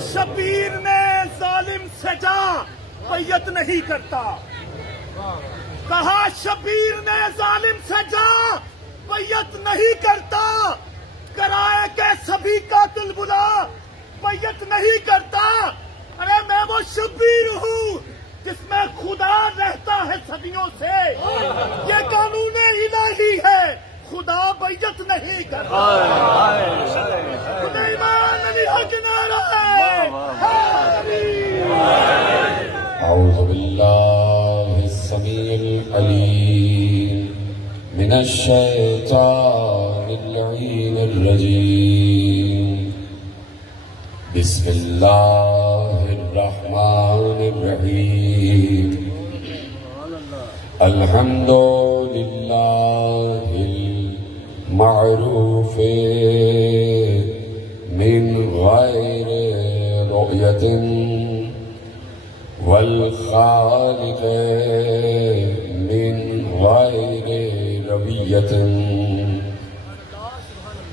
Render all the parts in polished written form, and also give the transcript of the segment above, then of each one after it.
شبیر نے ظالم سے جا بیعت نہیں کرتا، کہا شبیر نے ظالم سے جا بیعت نہیں کرتا، کرائے کہ سبھی قاتل بلا بیعت نہیں کرتا۔ ارے میں وہ شبیر ہوں جس میں خدا رہتا ہے صدیوں سے، یہ قانون الہی ہے، خدا بیعت نہیں کرتا۔ سلیمان علی حق نعرہ ہے اعوذ باللہ السمیع العلیم من الشیطان اللعین الرجیم، بسم اللہ الرحمن الرحیم، الحمد للہ المعروف من غیر رؤیت والخالق من غیر رویت،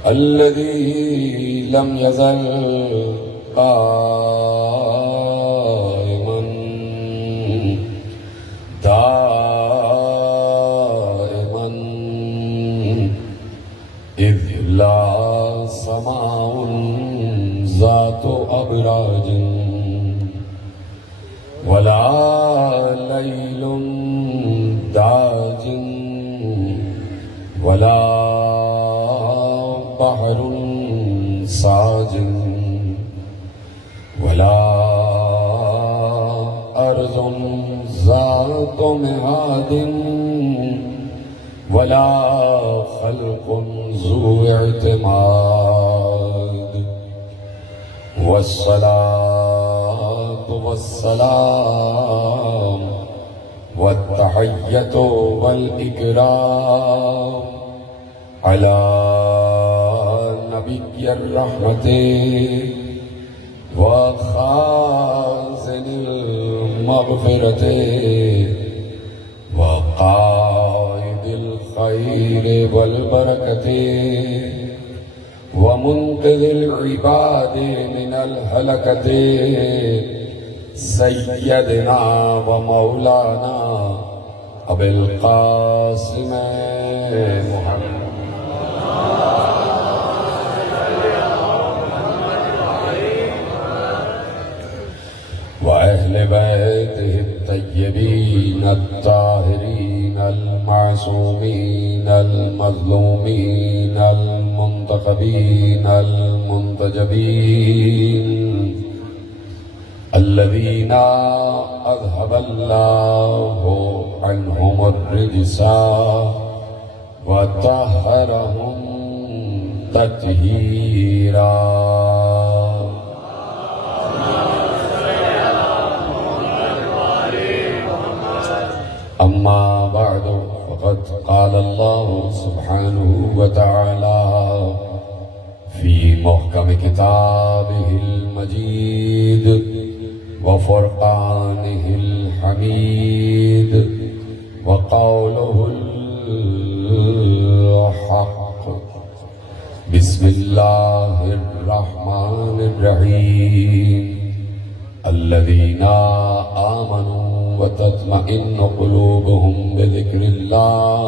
الذي لم يزل قائما دائما إذ لا سماء ذات أبراج ولا ليل داج ولا بحر ساج ولا أرض ذات مهاد ولا خلق ذو اعتماد، والصلاة والسلام والتحية والإكرام على نبي الرحمة وخازن المغفرة وقائد الخير والبركة ومنقذ العباد من الهلكة، سيدنا ومولانا أبي القاسم محمد وأهل بيته الطيبين الطاهرين المعصومين المظلومين المنتخبين المنتجبين، الذين أذهب الله عنهم الرجس وطهرهم تطهيرا۔ أما بعد فقد قال الله سبحانه وتعالى في محكم كتابه المجيد وفرقانه الحميد وقوله الحق، بسم الله الرحمن الرحيم، الذين آمنوا وتطمئن قلوبهم بذكر الله،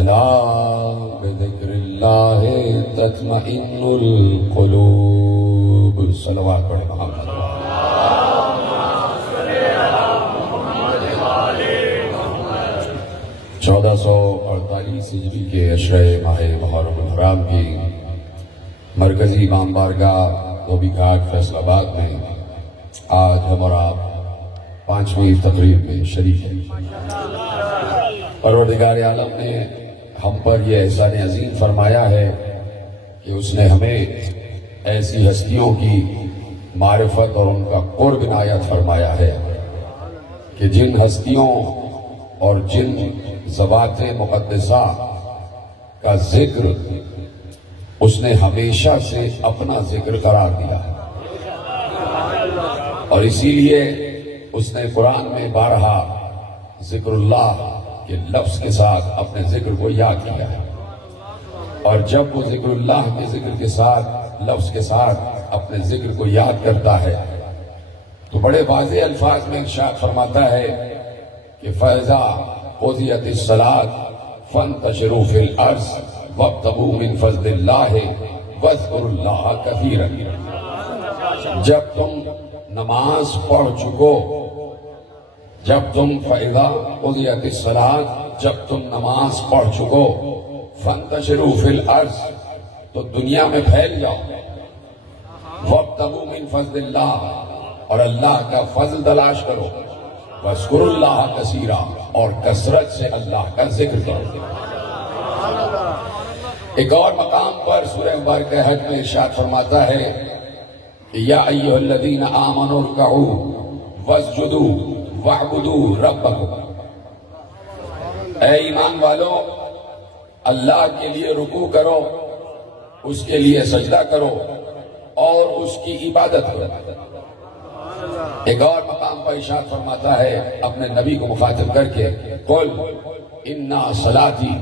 ألا بذكر الله تطمئن القلوب۔ صلوات پڑھیں محمد۔ 1448 ہجری کے عشرہ ماہ محرم الحرام کی مرکزی امام بارگاہ دھوبی گھاٹ فیصل آباد میں آج ہم اور آپ 5ویں تقریب میں شریک ہیں۔ پروردگار عالم نے ہم پر یہ احسان عظیم فرمایا ہے کہ اس نے ہمیں ایسی ہستیوں کی معرفت اور ان کا قرب عنایت فرمایا ہے کہ جن ہستیوں اور جن ذوات مقدسہ کا ذکر اس نے ہمیشہ سے اپنا ذکر قرار دیا، اور اسی لیے اس نے قرآن میں بارہا ذکر اللہ کے لفظ کے ساتھ اپنے ذکر کو یاد کیا ہے، اور جب وہ ذکر اللہ کے ذکر کے ساتھ لفظ کے ساتھ اپنے ذکر کو یاد کرتا ہے تو بڑے واضح الفاظ میں ارشاد فرماتا ہے کہ فَإِذَا قُضِيَتِ الصَّلَاةُ فَانتَشِرُوا فِي الْأَرْضِ وَابْتَغُوا مِنْ فَضْلِ اللَّهِ وَاذْكُرُوا اللَّهَ كَثِيرًا۔ جب تم نماز پڑھ چکو، جب تم فَإِذَا قُضِيَتِ الصَّلَاةُ، جب تم نماز پڑھ چکو، فَانتَشِرُوا فِي الْأَرْضِ، تو دنیا میں پھیل جاؤ، وَابْتَغُوا مِنْ فَضْلِ اللَّهِ، اور اللہ کا فضل تلاش کرو، وَاذْكُرُوا اللَّهَ كَثِيرًا، اور کثرت سے اللہ کا ذکر کرو۔ ایک اور مقام پر سورہ مبارکہ حج میں ارشاد فرماتا ہے کہ یا ایھا الذین آمنوا ارکعوا واسجدوا واعبدوا ربکم، اے ایمان والو اللہ کے لیے رکوع کرو، اس کے لیے سجدہ کرو اور اس کی عبادت کرو۔ ایک اور مقام پر ارشاد فرماتا ہے اپنے نبی کو مخاطب کر کے قل انا صلاتی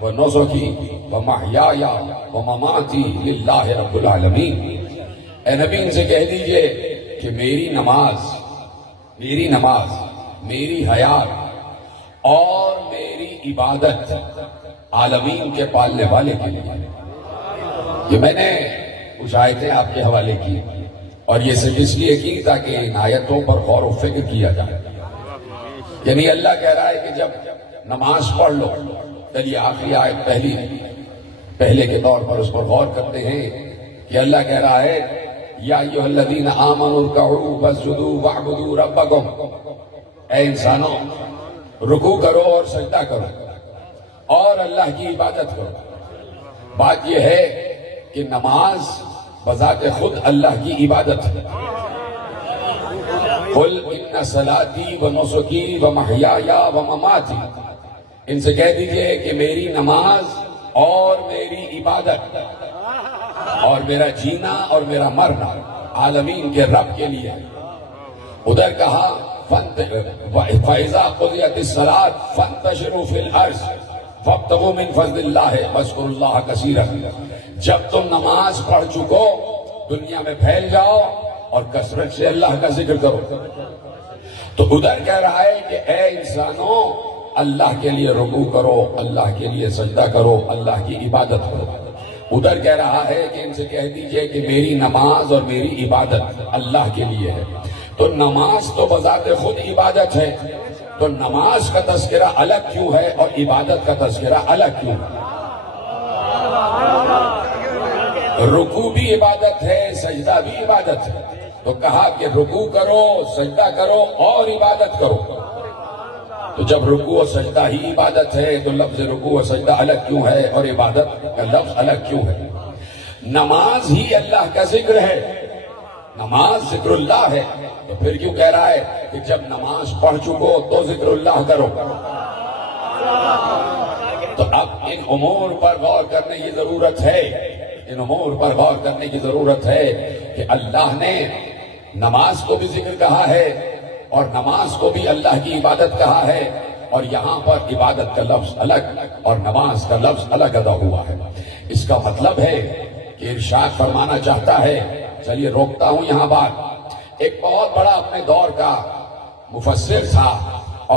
ونسکی ومحیای ومماتی للہ رب العالمین، اے نبی ان سے کہہ دیجئے کہ میری نماز، میری حیات اور میری عبادت عالمین کے پالنے والے کے لیے۔ یہ میں نے کچھ آیتیں آپ کے حوالے کی اور یہ صرف اس لیے کی تاکہ ان آیتوں پر غور و فکر کیا جائے۔ یعنی اللہ کہہ رہا ہے کہ جب نماز پڑھ لو، چلیے آخری آیت پہلے کے طور پر اس پر غور کرتے ہیں کہ اللہ کہہ رہا ہے یا ایھا الذین آمنوا ارکعوا واسجدوا واعبدوا ربکم، اے انسانوں رکوع کرو اور سجدہ کرو اور اللہ کی عبادت کرو۔ بات یہ ہے کہ نماز بذات خود اللہ کی عبادت ہے۔ قل ان صلاتی ونسکی ومحیای ومماتی، ان سے کہہ دیجئے کہ میری نماز اور میری عبادت اور میرا جینا اور میرا مرنا عالمین کے رب کے لیے۔ ادھر کہا فَإِذَا قُضِيَتِ الصَّلَاةُ فَانتَشِرُوا فِي الْأَرْضِ وَابْتَغُوا مِنْ فَضْلِ اللَّهِ وَاذْكُرُوا اللَّهَ كَثِيرًا، جب تم نماز پڑھ چکو دنیا میں پھیل جاؤ اور کثرت سے اللہ کا ذکر کرو۔ تو ادھر کہہ رہا ہے کہ اے انسانوں اللہ کے لیے رکوع کرو، اللہ کے لیے سجدہ کرو، اللہ کی عبادت کرو۔ ادھر کہہ رہا ہے کہ ان سے کہہ دیجئے کہ میری نماز اور میری عبادت اللہ کے لیے ہے۔ تو نماز تو بذات خود عبادت ہے، تو نماز کا تذکرہ الگ کیوں ہے اور عبادت کا تذکرہ الگ کیوں ہے؟ رکوع بھی عبادت ہے، سجدہ بھی عبادت ہے، تو کہا کہ رکوع کرو، سجدہ کرو اور عبادت کرو۔ تو جب رکوع و سجدہ ہی عبادت ہے تو لفظ رکوع و سجدہ الگ کیوں ہے اور عبادت کا لفظ الگ کیوں ہے؟ نماز ہی اللہ کا ذکر ہے، نماز ذکر اللہ ہے، تو پھر کیوں کہہ رہا ہے کہ جب نماز پڑھ چکو تو ذکر اللہ کرو؟ تو اب ان امور پر غور کرنے کی ضرورت ہے، ان امور پر غور کرنے کی ضرورت ہے کہ اللہ نے نماز کو بھی ذکر کہا ہے اور نماز کو بھی اللہ کی عبادت کہا ہے، اور یہاں پر عبادت کا لفظ الگ اور نماز کا لفظ الگ ادا ہوا ہے۔ اس کا مطلب ہے کہ ارشاد فرمانا چاہتا ہے، چلیے روکتا ہوں یہاں بات، ایک بہت بڑا اپنے دور کا مفسر تھا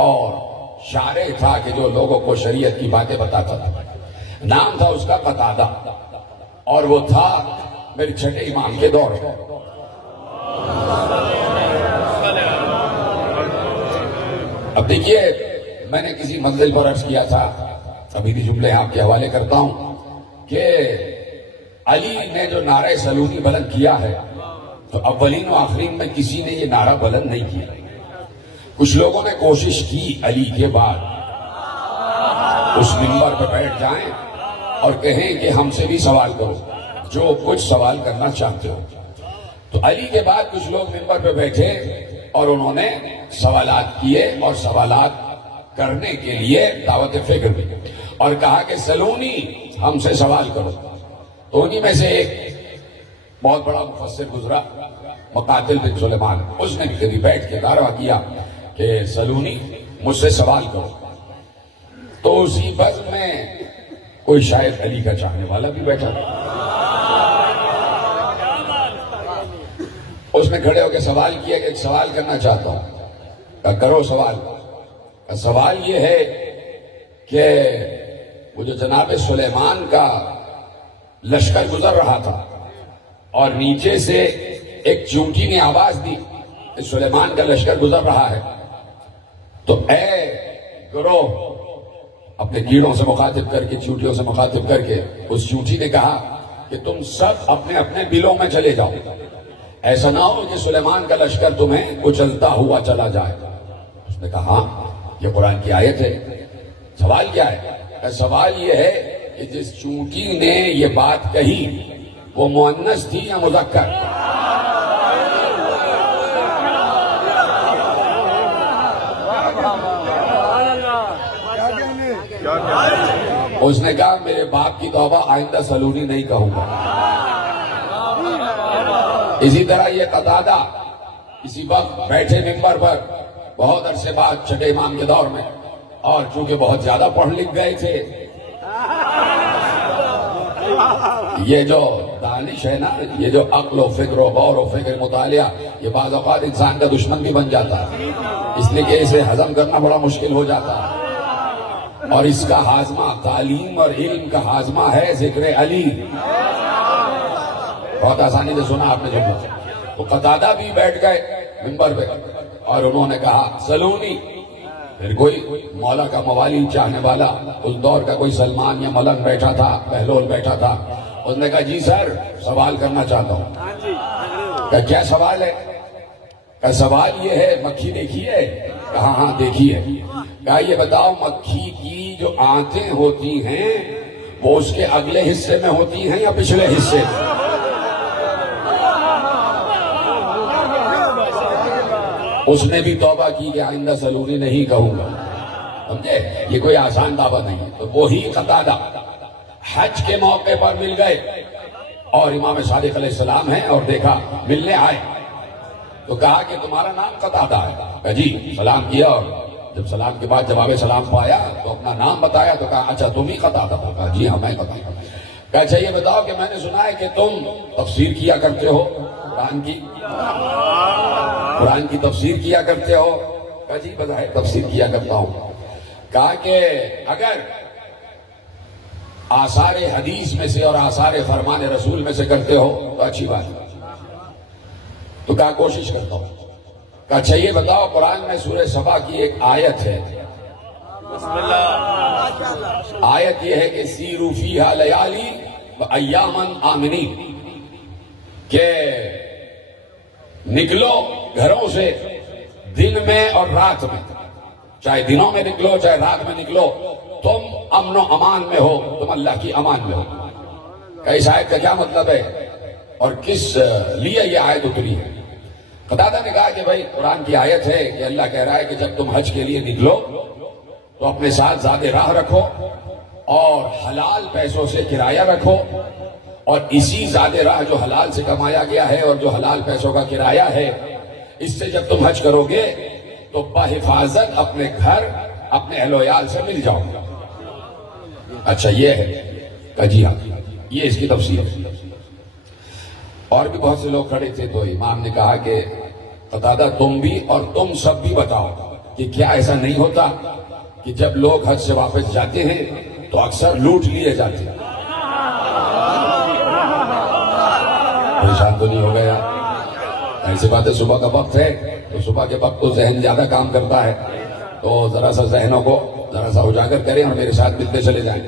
اور شارح تھا کہ جو لوگوں کو شریعت کی باتیں بتاتا تھا، نام تھا اس کا قتادہ، اور وہ تھا میرے چھٹے امام کے دور میں۔ اب دیکھیے میں نے کسی منزل پر عرض کیا تھا، ابھی بھی جملے آپ کے حوالے کرتا ہوں کہ علی نے جو نعرہ سلونی بلند کیا ہے تو اولین و آخرین میں کسی نے یہ نعرہ بلند نہیں کیا۔ کچھ لوگوں نے کوشش کی علی کے بعد اس منبر پہ بیٹھ جائیں اور کہیں کہ ہم سے بھی سوال کرو جو کچھ سوال کرنا چاہتے ہو۔ تو علی کے بعد کچھ لوگ منبر پہ بیٹھے اور انہوں نے سوالات کیے اور سوالات کرنے کے لیے دعوت فکر بھی، اور کہا کہ سلونی ہم سے سوال کرو۔ تو انہی میں سے ایک بہت بڑا مفسر گزرا، مقاتل بن سلیمان، اس نے بھی کبھی بیٹھ کے دعویٰ کیا کہ سلونی مجھ سے سوال کرو۔ تو اسی بزم میں کوئی شاید علی کا چاہنے والا بھی بیٹھا، اس نے کھڑے ہو کے سوال کیا کہ ایک سوال کرنا چاہتا ہوں. کہا کرو سوال. سوال یہ ہے کہ وہ جو جناب سلیمان کا لشکر گزر رہا تھا اور نیچے سے ایک چونٹی نے آواز دی کہ سلیمان کا لشکر گزر رہا ہے، تو اے گروہ، اپنے کیڑوں سے مخاطب کر کے، چونٹیوں سے مخاطب کر کے اس چونٹی نے کہا کہ تم سب اپنے اپنے بلوں میں چلے جاؤ، ایسا نہ ہو کہ سلیمان کا لشکر تمہیں اچھلتا ہوا چلا جائے. اس نے کہا ہاں یہ قرآن کی آیت ہے. سوال کیا ہے؟ سوال یہ ہے کہ جس چونٹی نے یہ بات کہی وہ مؤنث تھی یا مذکر؟ اس نے کہا میرے باپ کی توبہ، آئندہ سلونی نہیں کہوں گا. اسی طرح یہ قتادہ اسی وقت بیٹھے منبر پر بہت عرصے بعد چھٹے امام کے دور میں، اور چونکہ بہت زیادہ پڑھ لکھ گئے تھے، یہ جو دانش ہے نا، یہ جو عقل و فکر و غور و فکر مطالعہ، یہ بعض اوقات انسان کا دشمن بھی بن جاتا ہے، اس لیے کہ اسے ہضم کرنا بڑا مشکل ہو جاتا ہے. اور اس کا ہاضمہ، تعلیم اور علم کا ہاضمہ ہے ذکر علی. بہت آسانی سے سنا آپ نے جملہ. تو قتادہ بھی بیٹھ گئے منبر پہ اور انہوں نے کہا سلونی. پھر کوئی مولا کا موالی چاہنے والا، اس دور کا کوئی سلمان یا ملنگ بیٹھا تھا، بہلول بیٹھا تھا، اس نے کہا جی سر سوال کرنا چاہتا ہوں. کہا کیا سوال ہے؟ کہا سوال یہ ہے مکھی دیکھی ہے؟ کہا ہاں دیکھی ہے. کہا یہ بتاؤ مکھی کی جو آنتیں ہوتی ہیں وہ اس کے اگلے حصے میں ہوتی ہیں یا پچھلے حصے میں؟ اس نے بھی توبہ کی کہ آئندہ سلونی نہیں کہوں گا. سمجھے؟ یہ کوئی آسان دعویٰ نہیں. تو وہی قتادہ حج کے موقع پر مل گئے اور امام صادق علیہ السلام ہیں اور دیکھا، ملنے آئے تو کہا کہ تمہارا نام قتادہ ہے؟ کہا جی. سلام کیا اور جب سلام کے بعد جواب سلام پایا تو اپنا نام بتایا تو کہا اچھا تم ہی قتادہ ہو؟ کہا جی ہاں میں قتادہ. کہا اچھا یہ بتاؤ کہ میں نے سنا ہے کہ تم تفسیر کیا کرتے ہو قرآن کی تفسیر کیا کرتے ہو؟ کہا جی بظاہر تفسیر کیا کرتا ہوں. کہا کہ اگر آثار حدیث میں سے اور آثار فرمان رسول میں سے کرتے ہو تو اچھی بات ہے. تو کہا کوشش کرتا ہوں. کہا اچھا یہ بتاؤ قرآن میں سورہ سبا کی ایک آیت ہے، آیت یہ ہے کہ سیروا فیہا لیالی و ایاما آمنین، کہ نکلو گھروں سے دن میں اور رات میں، چاہے دنوں میں نکلو چاہے رات میں نکلو، تم امن و امان میں ہو، تم اللہ کی امان میں ہو. کہ اس آیت کا کیا مطلب ہے اور کس لیے یہ آیت اتری ہے؟ قتادہ نے کہا کہ بھائی قرآن کی آیت ہے کہ اللہ کہہ رہا ہے کہ جب تم حج کے لیے نکلو تو اپنے ساتھ زیادہ راہ رکھو اور حلال پیسوں سے کرایہ رکھو، اور اسی زیادہ راہ جو حلال سے کمایا گیا ہے اور جو حلال پیسوں کا کرایہ ہے، اس سے جب تم حج کرو گے تو بحفاظت اپنے گھر اپنے اہل و عیال سے مل جاؤ گے. اچھا یہ ہے؟ کہا جی ہاں یہ اس کی تفسیر ہے. اور بھی بہت سے لوگ کھڑے تھے تو امام نے کہا کہ قتادہ تم بھی اور تم سب بھی بتاؤ کہ کیا ایسا نہیں ہوتا کہ جب لوگ حج سے واپس جاتے ہیں تو اکثر لوٹ لیے جاتے ہیں؟ پریشان تو نہیں ہو گیا؟ ایسی بات ہے، صبح کا وقت ہے تو صبح کے وقت تو ذہن زیادہ کام کرتا ہے، تو ذرا سا ذہنوں کو ذرا سا اجاگر کریں اور میرے ساتھ ملتے چلے جائیں.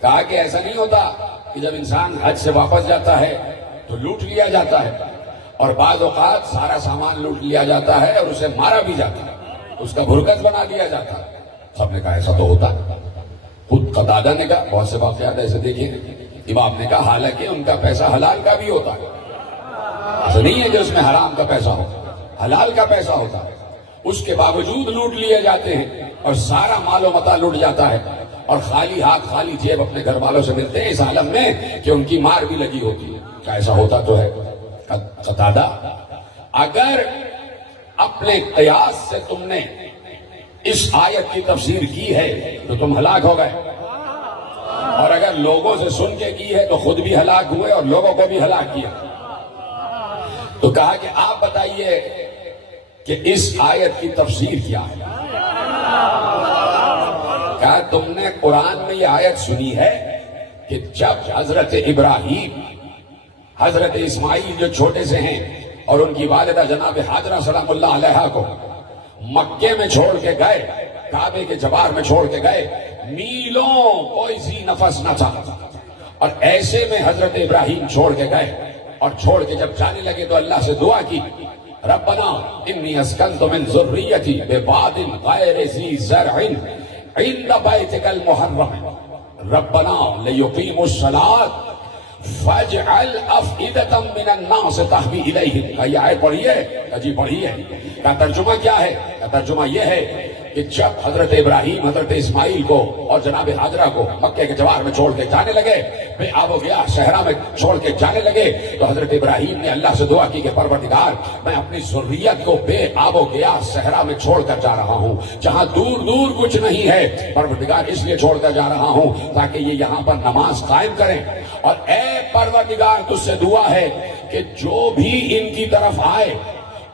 کہا کہ ایسا نہیں ہوتا کہ جب انسان حج سے واپس جاتا ہے تو لوٹ لیا جاتا ہے، اور بعض اوقات سارا سامان لوٹ لیا جاتا ہے اور اسے مارا بھی جاتا ہے، اس کا بھرکس بنا دیا جاتا ہے. سب نے کہا ایسا تو ہوتا ہے. خود قتادہ نے کہا بہت سے واقعات ایسے دیکھیں. امام نے کہا حالانکہ ان کا پیسہ حلال کا بھی ہوتا ہے، ایسا نہیں ہے کہ اس میں حرام کا پیسہ ہو، حلال کا پیسہ ہوتا ہے، اس کے باوجود لوٹ لیے جاتے ہیں اور سارا مال و متاع لوٹ جاتا ہے اور خالی ہاتھ خالی جیب اپنے گھر والوں سے ملتے ہیں اس عالم میں کہ ان کی مار بھی لگی ہوتی ہے. کیا ایسا ہوتا تو ہے؟ قتادہ اگر اپنے قیاس سے تم نے اس آیت کی تفسیر کی ہے تو تم ہلاک ہو گئے، اور اگر لوگوں سے سن کے کی ہے تو خود بھی ہلاک ہوئے اور لوگوں کو بھی ہلاک کیا. تو کہا کہ آپ بتائیے کہ اس آیت کی تفسیر کیا ہے؟ کہا تم نے قرآن میں یہ آیت سنی ہے کہ جب حضرت ابراہیم حضرت اسماعیل جو چھوٹے سے ہیں اور ان کی والدہ جناب حاجرہ سلام اللہ علیہا کو مکے میں چھوڑ کے گئے، کعبے کے جوار میں چھوڑ کے گئے، میلوں کوئی سی نفس نہ تھا، اور ایسے میں حضرت ابراہیم چھوڑ کے گئے، اور چھوڑ کے جب جانے لگے تو اللہ سے دعا کی، ربنا انی اسکنت من ذریتی بواد غیر ذی زرع عند بیتک المحرم ربنا لیقیموا الصلاۃ فاجعل افئدة من الناس تهوی الیہم۔ یہ آیت پڑھی ہے؟ جی پڑھی ہے۔ کا ترجمہ کیا ہے؟ کا ترجمہ یہ ہے کہ جب حضرت ابراہیم حضرت اسماعیل کو اور جناب حاجرہ کو مکے کے جوار میں چھوڑ کے جانے لگے، بے آب و گیا صحرا میں چھوڑ کے جانے لگے، تو حضرت ابراہیم نے اللہ سے دعا کی کہ پروردگار میں اپنی ذریت کو بے آب و گیا صحرا میں چھوڑ کر جا رہا ہوں، جہاں دور دور کچھ نہیں ہے، پروردگار اس لیے چھوڑ کر جا رہا ہوں تاکہ یہ یہاں پر نماز قائم کریں، اور اے پروردگار تجھ سے دعا ہے کہ جو بھی ان کی طرف آئے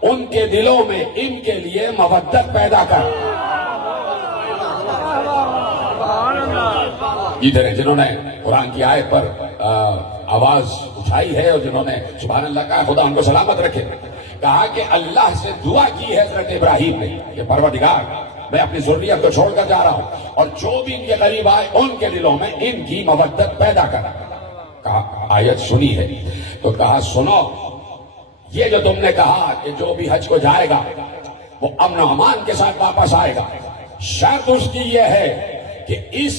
ان کے دلوں میں ان کے لیے مودت پیدا کر۔ ادھر جنہوں نے قرآن کی آیت پر آواز اٹھائی ہے اور جنہوں نے سبحان اللہ کہا، خدا ان کو سلامت رکھے، کہا کہ اللہ سے دعا کی ہے حضرت ابراہیم نے کہ پروردگار میں اپنی ذریت کو چھوڑ کر جا رہا ہوں، اور جو بھی ان کے قریب آئے ان کے دلوں میں ان کی مودت پیدا کر۔ کہا آیت سنی ہے تو کہا سنو، یہ جو تم نے کہا کہ جو بھی حج کو جائے گا وہ امن و امان کے ساتھ واپس آئے گا، شرط اس کی یہ ہے کہ اس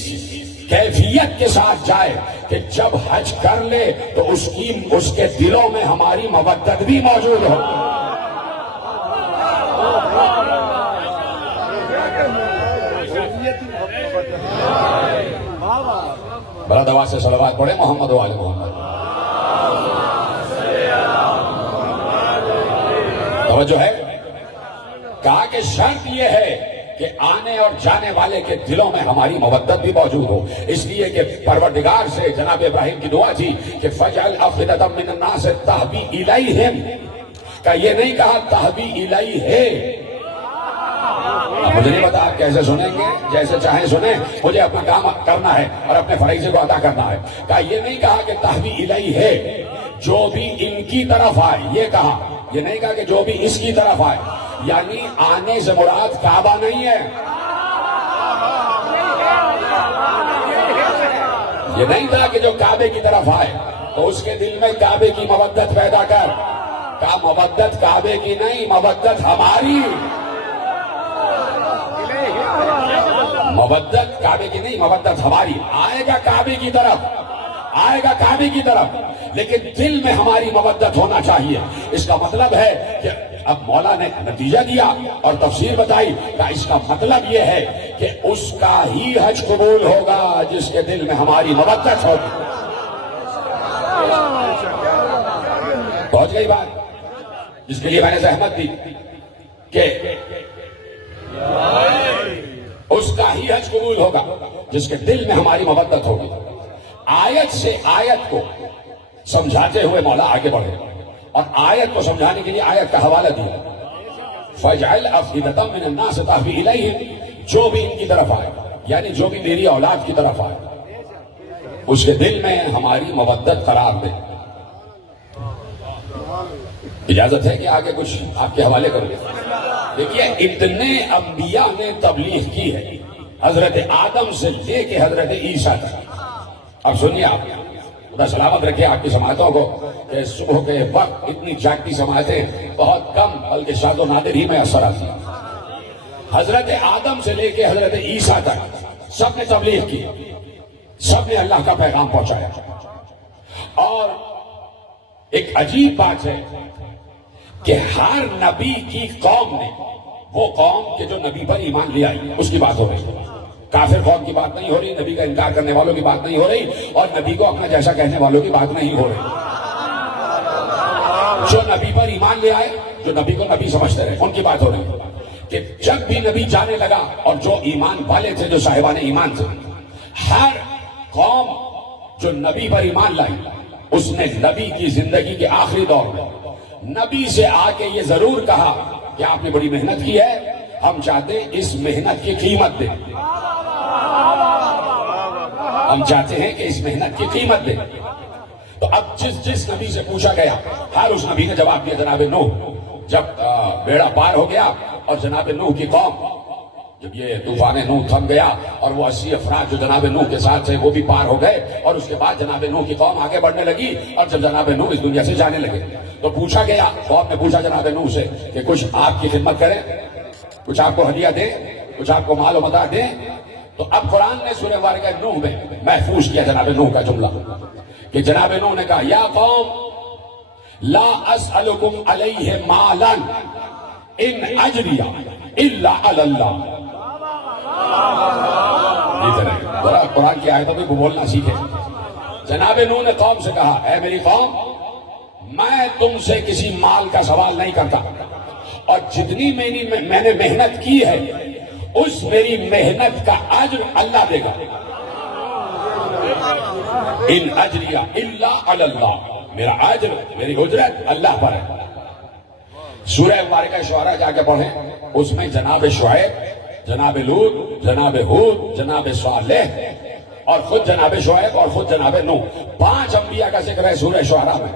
کیفیت کے ساتھ جائے کہ جب حج کر لے تو اس کے دلوں میں ہماری مودت بھی موجود ہو۔ بڑا دعا سے صلوات پڑھے محمد و آل محمد۔ توجہ ہے؟ کہا کہ شرط یہ ہے کہ آنے اور جانے والے کے دلوں میں ہماری مودت بھی موجود ہو، اس لیے کہ پروردگار سے جناب ابراہیم کی دعا تھی کہ فَجْعَلْ أَفْئِدَةً مِّنَ النَّاسِ تَهْوِي إِلَيْهِمْ، کہ یہ نہیں کہا تہوی الیہ۔ مجھے نہیں پتا آپ کیسے سنیں گے، جیسے چاہیں سنیں، مجھے اپنا کام کرنا ہے اور اپنے فریضے کو ادا کرنا ہے۔ کہا یہ نہیں کہا کہ تہوی الیہ ہے، جو بھی ان کی طرف آئے، یہ کہا، یہ نہیں کہا کہ جو بھی اس کی طرف آئے، یعنی آنے سے مراد کعبہ نہیں ہے، یہ نہیں تھا کہ جو کعبے کی طرف آئے تو اس کے دل میں کعبے کی مودت پیدا کر۔ کہا مودت کعبے کی نہیں، مودت ہماری، مودت کعبے کی نہیں، مودت ہماری۔ آئے گا کعبے کی طرف، آئے گا کعبے کی طرف، لیکن دل میں ہماری مودت ہونا چاہیے۔ اس کا مطلب ہے کہ اب مولا نے نتیجہ دیا اور تفسیر بتائی کہ اس کا مطلب یہ ہے کہ اس کا ہی حج قبول ہوگا جس کے دل میں ہماری مودت ہوگی۔ پہنچ گئی بات؟ جس کے لیے میں نے زحمت دی کہ اس کا ہی حج قبول ہوگا جس کے دل میں ہماری مودت ہوگی۔ آیت سے آیت کو سمجھاتے ہوئے مولا آگے بڑھے اور آیت کو سمجھانے کے لیے آیت کا حوالہ دیا، فَاجْعَلْ أَفْئِدَةً مِّنَ النَّاسِ تَهْوِي إِلَيْهِمْ، جو بھی ان کی طرف آئے، یعنی جو بھی میری اولاد کی طرف آئے، اس کے دل میں ہماری مودت قرار دے۔ اجازت ہے کہ آگے کچھ آپ کے حوالے کروں گے؟ دیکھیے اتنے انبیاء نے تبلیغ کی ہے، حضرت آدم سے لے کے حضرت عیسیٰ تک۔ اب سنیے، آپ خدا سلامت رکھے آپ کی سماعتوں کو کہ صبح کے وقت اتنی جاگتی سماعتیں بہت کم بلکہ شاذ و نادر ہی میں اثر آتی ہیں۔ حضرت آدم سے لے کے حضرت عیسیٰ تک سب نے تبلیغ کی، سب نے اللہ کا پیغام پہنچایا۔ اور ایک عجیب بات ہے کہ ہر نبی کی قوم نے، وہ قوم کہ جو نبی پر ایمان لے آئی، اس کی بات ہو رہی ہے۔ کافر قوم کی بات نہیں ہو رہی، نبی کا انکار کرنے والوں کی بات نہیں ہو رہی، اور نبی کو اپنا جیسا کہنے والوں کی بات نہیں ہو رہی۔ جو نبی پر ایمان لے آئے، جو نبی کو نبی سمجھتے رہے، ان کی بات ہو رہی ہے کہ جب بھی نبی جانے لگا اور جو ایمان والے تھے، جو صاحبان ایمان تھے، ہر قوم جو نبی پر ایمان لائی، اس نے نبی کی زندگی کے آخری دور میں نبی سے آ کے یہ ضرور کہا کہ آپ نے بڑی محنت کی ہے، ہم چاہتے ہیں اس محنت کی قیمت دیں، ہم چاہتے ہیں کہ اس محنت کی قیمت دیں۔ تو اب جس نبی سے پوچھا گیا ہر اس نبی نے جواب دیا۔ جناب نوح جب بیڑا پار ہو گیا اور جناب نوح کی قوم، جب یہ طوفان نوح تھم گیا اور وہ 80 افراد جو جناب نوح کے ساتھ تھے وہ بھی پار ہو گئے، اور اس کے بعد جناب نوح کی قوم آگے بڑھنے لگی، اور جب جناب نوح اس دنیا سے جانے لگے تو پوچھا گیا، قوم نے پوچھا جناب نوح سے کہ کچھ آپ کی خدمت کریں، کچھ آپ کو ہدیہ دیں، کچھ آپ کو مال و متاع دیں۔ تو اب قرآن نے سورہ بارکہ نوح میں محفوظ کیا جناب نوح کا جملہ کہ جناب نوح نے کہا یا قوم لا اسألکم علیہ مالا ان اجری الا علی اللہ۔ ذرا قرآن کی آیتوں کو بولنا سیکھے۔ جناب نوح نے قوم سے کہا اے میری قوم، میں تم سے کسی مال کا سوال نہیں کرتا، اور جتنی میں نے محنت کی ہے اس میری محنت کا اجر اللہ دے گا۔ ان اجریہ الا علی اللہ، میرا اجر، میری اجرت اللہ پر ہے۔ سورہ مبارکہ شعراء جا کے پڑھیں، اس میں جناب شعیب، جناب لوط، جناب ہود، جناب صالح اور خود جناب شعیب اور خود جناب نوح، 5 انبیاء کا ذکر ہے سورہ شعراء میں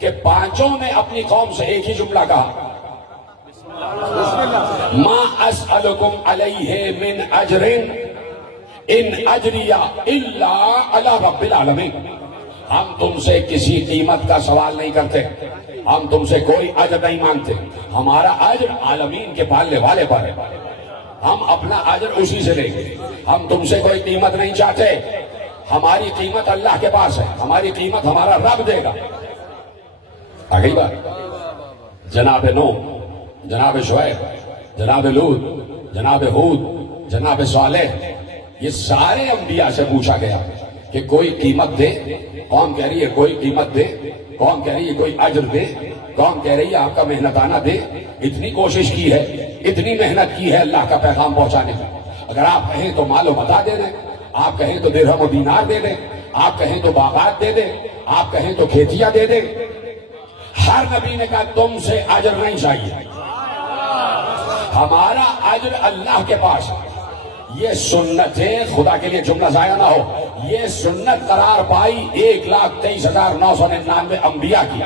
کہ پانچوں نے اپنی قوم سے ایک ہی جملہ کہا ما اسألکم علیہ من اجر ان اجری الا علی رب العالمین۔ ہم تم سے کسی قیمت کا سوال نہیں کرتے، ہم تم سے کوئی اجر نہیں مانگتے، ہمارا اجر عالمین کے پالنے والے پر ہے، ہم اپنا اجر اسی سے لیں گے، ہم تم سے کوئی قیمت نہیں چاہتے، ہماری قیمت اللہ کے پاس ہے، ہماری قیمت ہمارا رب دے گا۔ آگئی بات، جناب نوح، جناب شعیب، جناب لوط، جناب ہود، جناب صالح، یہ سارے انبیاء سے پوچھا گیا کہ کوئی قیمت دے، قوم کہہ رہی ہے کوئی قیمت دے، قوم کہہ رہی ہے کوئی اجر دے، قوم کہہ رہی ہے آپ کا محنتانہ دے۔ اتنی کوشش کی ہے، اتنی محنت کی ہے اللہ کا پیغام پہنچانے میں، اگر آپ کہیں تو مال و متاع دے دیں، آپ کہیں تو درہم و دینار دے دیں، آپ کہیں تو باغات دے دیں، آپ کہیں تو کھیتیاں دے دیں۔ ہر نبی نے کہا تم سے اجر نہیں چاہیے، ہمارا اجر اللہ کے پاس ہے۔ یہ سنت ہے، خدا کے لیے جملہ ضائع نہ ہو، یہ سنت قرار پائی 1,23,999 انبیاء کی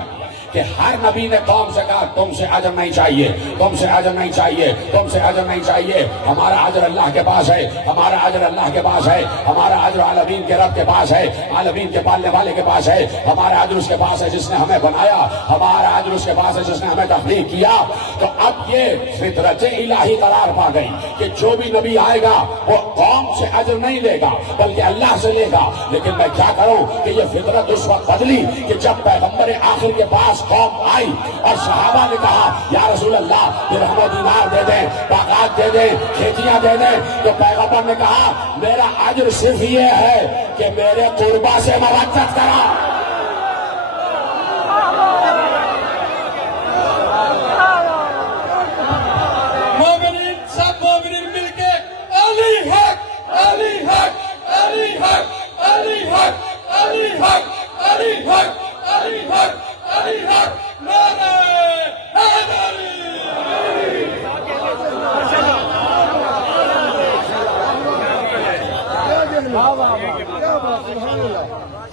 کہ ہر نبی نے قوم سے کہا تم سے اجر نہیں چاہیے، تم سے اجر نہیں چاہیے، تم سے اجر نہیں چاہیے، ہمارا اجر اللہ کے پاس ہے، ہمارا اجر اللہ کے پاس ہے، ہمارا اجر عالمین کے رب کے پاس ہے، عالمین کے پالنے والے کے پاس ہے، ہمارا اجر اس کے پاس ہے جس نے ہمیں بنایا، ہمارا اجر اس کے پاس ہے جس نے ہمیں تخلیق کیا۔ تو اب یہ فطرت الہی قرار پا گئی کہ جو بھی نبی آئے گا وہ قوم سے اجر نہیں لے گا بلکہ اللہ سے لے گا۔ لیکن میں کیا کروں کہ یہ فطرت اس وقت بدلی کہ جب پیغمبر آخر کے پاس قوم آئی اور صحابہ نے کہا یا رسول اللہ درہم و دینار دے دیں، باغات دے دیں، کھیتیاں دے دیں، تو پیغمبر نے کہا میرا اجر صرف یہ ہے کہ میرے قربا سے موجت کرا۔ مومنین، سب مومنین مل کے علی حق، علی حق، علی حق، علی حق، علی حق، علی حق، علی حق، علی حق، نعرہ حیدری۔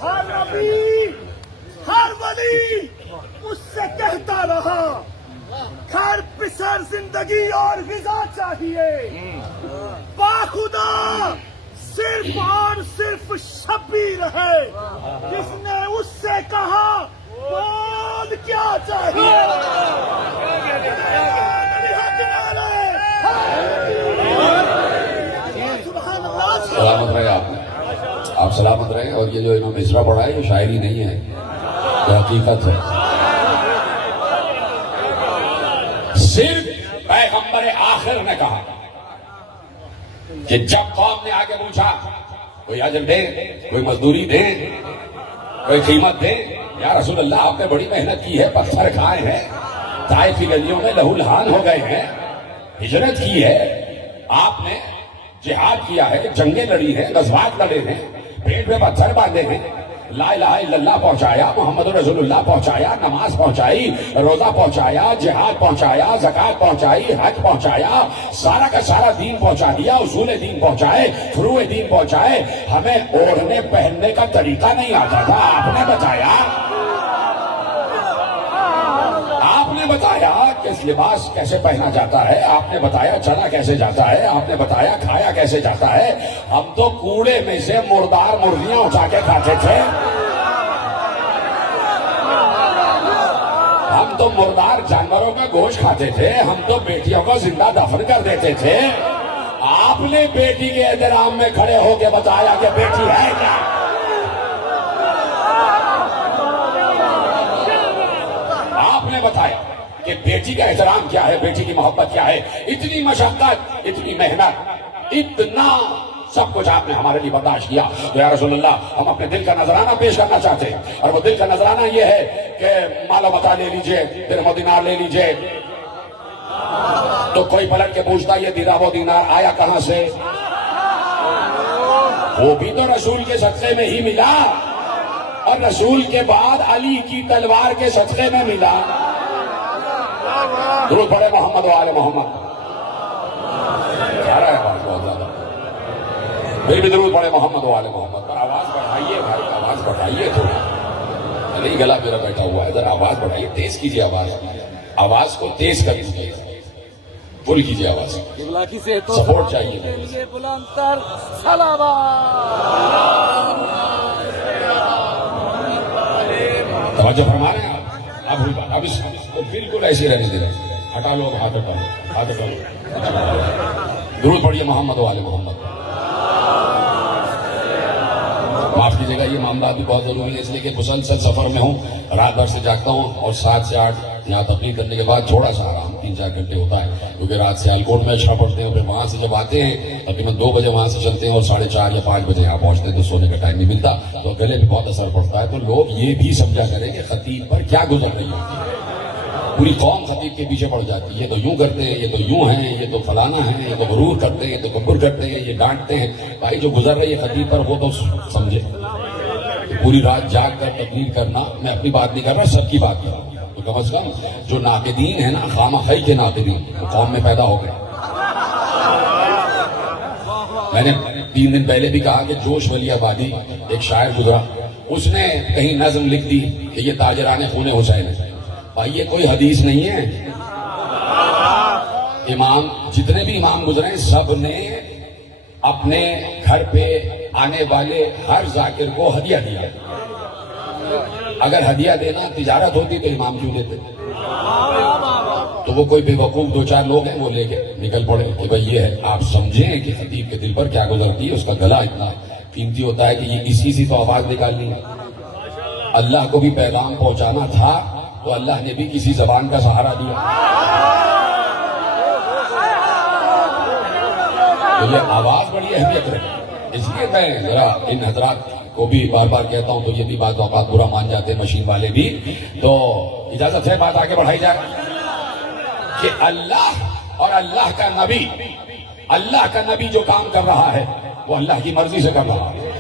ہر نبی، ہر ولی اس سے کہتا رہا گھر پسر زندگی اور غذا چاہیے، باخدا صرف اور صرف شبیر ہے جس نے اس سے کہا بول کیا چاہیے۔ سلامت رہے آپ سلامت رہے، اور یہ جو انہوں نے مصرع پڑھا ہے یہ شاعری نہیں ہے، یہ حقیقت ہے۔ صرف پیغمبر آخر نے کہا کہ جب قوم نے آگے پوچھا کوئی اجر دے، کوئی مزدوری دے، کوئی قیمت دے، یا رسول اللہ آپ نے بڑی محنت کی ہے، پتھر کھائے ہیں، طائف کی گلیوں میں لہو لہان ہو گئے ہیں، ہجرت کی ہے، آپ نے جہاد کیا ہے، جنگیں لڑی ہیں، غزوات لڑے ہیں، پیٹ میں پتھر باندھے ہیں، لا الہ الا اللہ پہنچایا، محمد رسول اللہ پہنچایا، نماز پہنچائی، روزہ پہنچایا، جہاد پہنچایا، زکات پہنچائی، حج پہنچایا، سارا کا سارا دین پہنچا دیا، اصول دین پہنچائے، فروع دین پہنچائے. ہمیں اوڑھنے پہننے کا طریقہ نہیں آتا تھا، آپ نے بتایا. آپ نے بتایا کہ لباس کیسے پہنا جاتا ہے، آپ نے بتایا چلا کیسے جاتا ہے، آپ نے بتایا کھایا کیسے جاتا ہے. ہم تو کوڑے میں سے مردار مرغیاں اٹھا کے کھاتے تھے، ہم تو مردار جانوروں کا گوشت کھاتے تھے، ہم تو بیٹیوں کو زندہ دفن کر دیتے تھے. آپ نے بیٹی کے احترام میں کھڑے ہو کے بتایا کہ بیٹی ہے کیا. آپ نے بتایا کہ بیٹی کا احترام کیا ہے، بیٹی کی محبت کیا ہے. اتنی مشقت، اتنی محنت، اتنا سب کچھ آپ نے ہمارے لیے برداشت کیا. تو یا رسول اللہ، ہم اپنے دل کا نذرانہ پیش کرنا چاہتے ہیں، اور وہ دل کا نذرانہ یہ ہے کہ مال و متاع لے لیجئے، درہم و دینار لے لیجئے. تو کوئی پلٹ کے پوچھتا یہ درہم و دینار آیا کہاں سے؟ وہ بھی تو رسول کے صدقے میں ہی ملا، اور رسول کے بعد علی کی تلوار کے صدقے میں ملا. درود پڑھے محمد و آل محمد. آ رہا ہے بات بہت زیادہ، پھر بھی درود پڑھے محمد و آل محمد. پر آواز بڑھائیے بھائی، آواز بڑھائیے تھوڑا. نہیں گلا میرا بیٹھا ہوا ہے، ذرا آواز بڑھائیے، تیز کیجیے آواز کو تیز کر دیجیے، فل کیجیے آواز. سپورٹ چاہیے. بلندتر صلوات. توجہ فرما رہے ہیں آپ ہوئی بات. اب اس کو بالکل ایسے رہنے دے رہے. ہٹا لو ہاتھ، ہٹا لو ہاتھ، ہٹا لو. درود پڑھیے محمد و آل محمد. معاف کیجیے گا، یہ معاملات بھی بہت ضروری ہے، اس لیے کہ مسلسل سفر میں ہوں، رات بھر سے جاگتا ہوں، اور 7 سے 8 یہاں تقریر کرنے کے بعد تھوڑا سا آرام 3-4 گھنٹے ہوتا ہے، کیونکہ رات سے ایلکوٹ میں اچھا پڑتے ہیں. پھر وہاں سے جب آتے ہیں تقریباً 2 بجے وہاں سے چلتے ہیں، اور 4:30 یا 5 بجے یہاں پہنچتے ہیں، تو سونے کا ٹائم نہیں ملتا، تو گلے پہ بہت اثر پڑتا ہے. تو لوگ یہ بھی سمجھا کریں کہ خطیب پر کیا گزر رہی ہوتی ہے. پوری قوم خطیب کے پیچھے پڑ جاتی ہے، یہ تو یوں کرتے ہیں، یہ تو یوں ہیں، یہ تو فلانا ہے، یہ تو غرور کرتے ہیں، یہ تو کبر کرتے ہیں، یہ ڈانٹتے ہیں. بھائی جو گزر رہی ہے خطیب پر وہ تو سمجھے. پوری رات جاگ کر تقریر کرنا، میں اپنی بات نہیں کر رہا، سب کی بات کر رہا ہوں. تو کم از کم جو ناقدین ہیں نا، خامہ خی کے ناقدین، وہ قوم میں پیدا ہو گئے. میں نے 3 دن پہلے بھی کہا کہ جوش ولی آبادی ایک شاعر گزرا، اس نے کہیں نظم لکھ دی کہ یہ تاجران خون حسین ہے. بھائی یہ کوئی حدیث نہیں ہے. امام، جتنے بھی امام گزرے ہیں، سب نے اپنے گھر پہ آنے والے ہر ذاکر کو ہدیہ دیا. اگر ہدیہ دینا تجارت ہوتی تو امام کیوں دیتے؟ تو وہ کوئی بے وقوف 2-4 لوگ ہیں، وہ لے کے نکل پڑے کہ بھئی یہ ہے. آپ سمجھیں کہ خطیب کے دل پر کیا گزرتی ہے. اس کا گلا اتنا قیمتی ہوتا ہے کہ یہ اسی سے تو آواز نکالنی ہے. اللہ کو بھی پیغام پہنچانا تھا تو اللہ نے بھی کسی زبان کا سہارا دیا. تو یہ آواز بڑی اہمیت رکھتی ہے. اس لیے میں ذرا ان حضرات کو بھی بار بار کہتا ہوں، تو یہ بھی بعض اوقات برا مان جاتے ہیں مشین والے بھی. تو اجازت ہے بات آگے بڑھائی جائے کہ اللہ اور اللہ کا نبی جو کام کر رہا ہے وہ اللہ کی مرضی سے کر رہا ہے.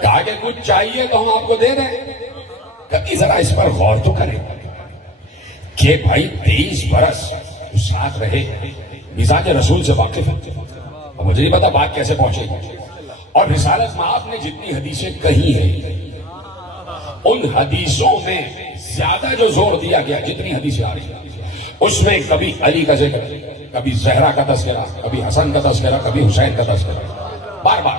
کہا کہ کچھ چاہیے تو ہم آپ کو دے دیں. کبھی ذرا اس پر غور تو کریں کہ بھائی 23 برس ساتھ رہے، مزاج رسول سے واقف ہے. اور مجھے نہیں پتا بات کیسے پہنچے گی. اور رسالت میں آپ نے جتنی حدیثیں کہی ہیں، ان حدیثوں میں زیادہ جو زور دیا گیا، جتنی حدیثیں آ رہی ہیں، اس میں کبھی علی کا ذکر، کبھی زہرا کا تذکرہ، کبھی حسن کا تذکرہ، کبھی حسین کا تذکرہ، بار بار.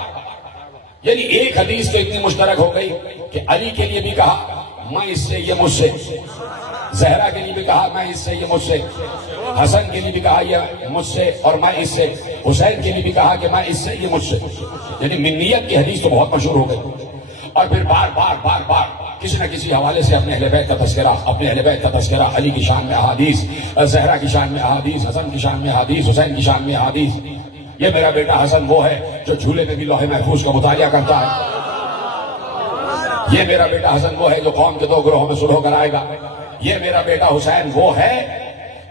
یعنی ایک حدیث تو اتنی مشترک ہو گئی کہ علی کے لیے بھی کہا میں اس سے، یہ مجھ سے. زہرا کے لیے بھی کہا میں اس سے، یہ مجھ سے. حسن کے لیے بھی کہا یہ مجھ سے اور میں اس سے. حسین کے لیے بھی کہا کہ میں اس سے، یہ مجھ سے. یعنی منیت کی حدیث تو بہت مشہور ہو گئی. اور پھر بار بار کسی نہ کسی حوالے سے اپنے اہل بیت کا تذکرہ، اپنے اہل بیت کا تذکرہ. علی کی شان میں احادیث، زہرا کی شان میں احادیث، حسن کی شان میں احادیث، حسین کی شان میں احادیث. یہ میرا بیٹا حسن وہ ہے جو جھولے میں بھی لوح محفوظ کا مطالعہ کرتا ہے. یہ میرا بیٹا حسن وہ ہے جو قوم کے 2 گروہوں میں صلح کرائے گا. یہ میرا بیٹا حسین وہ ہے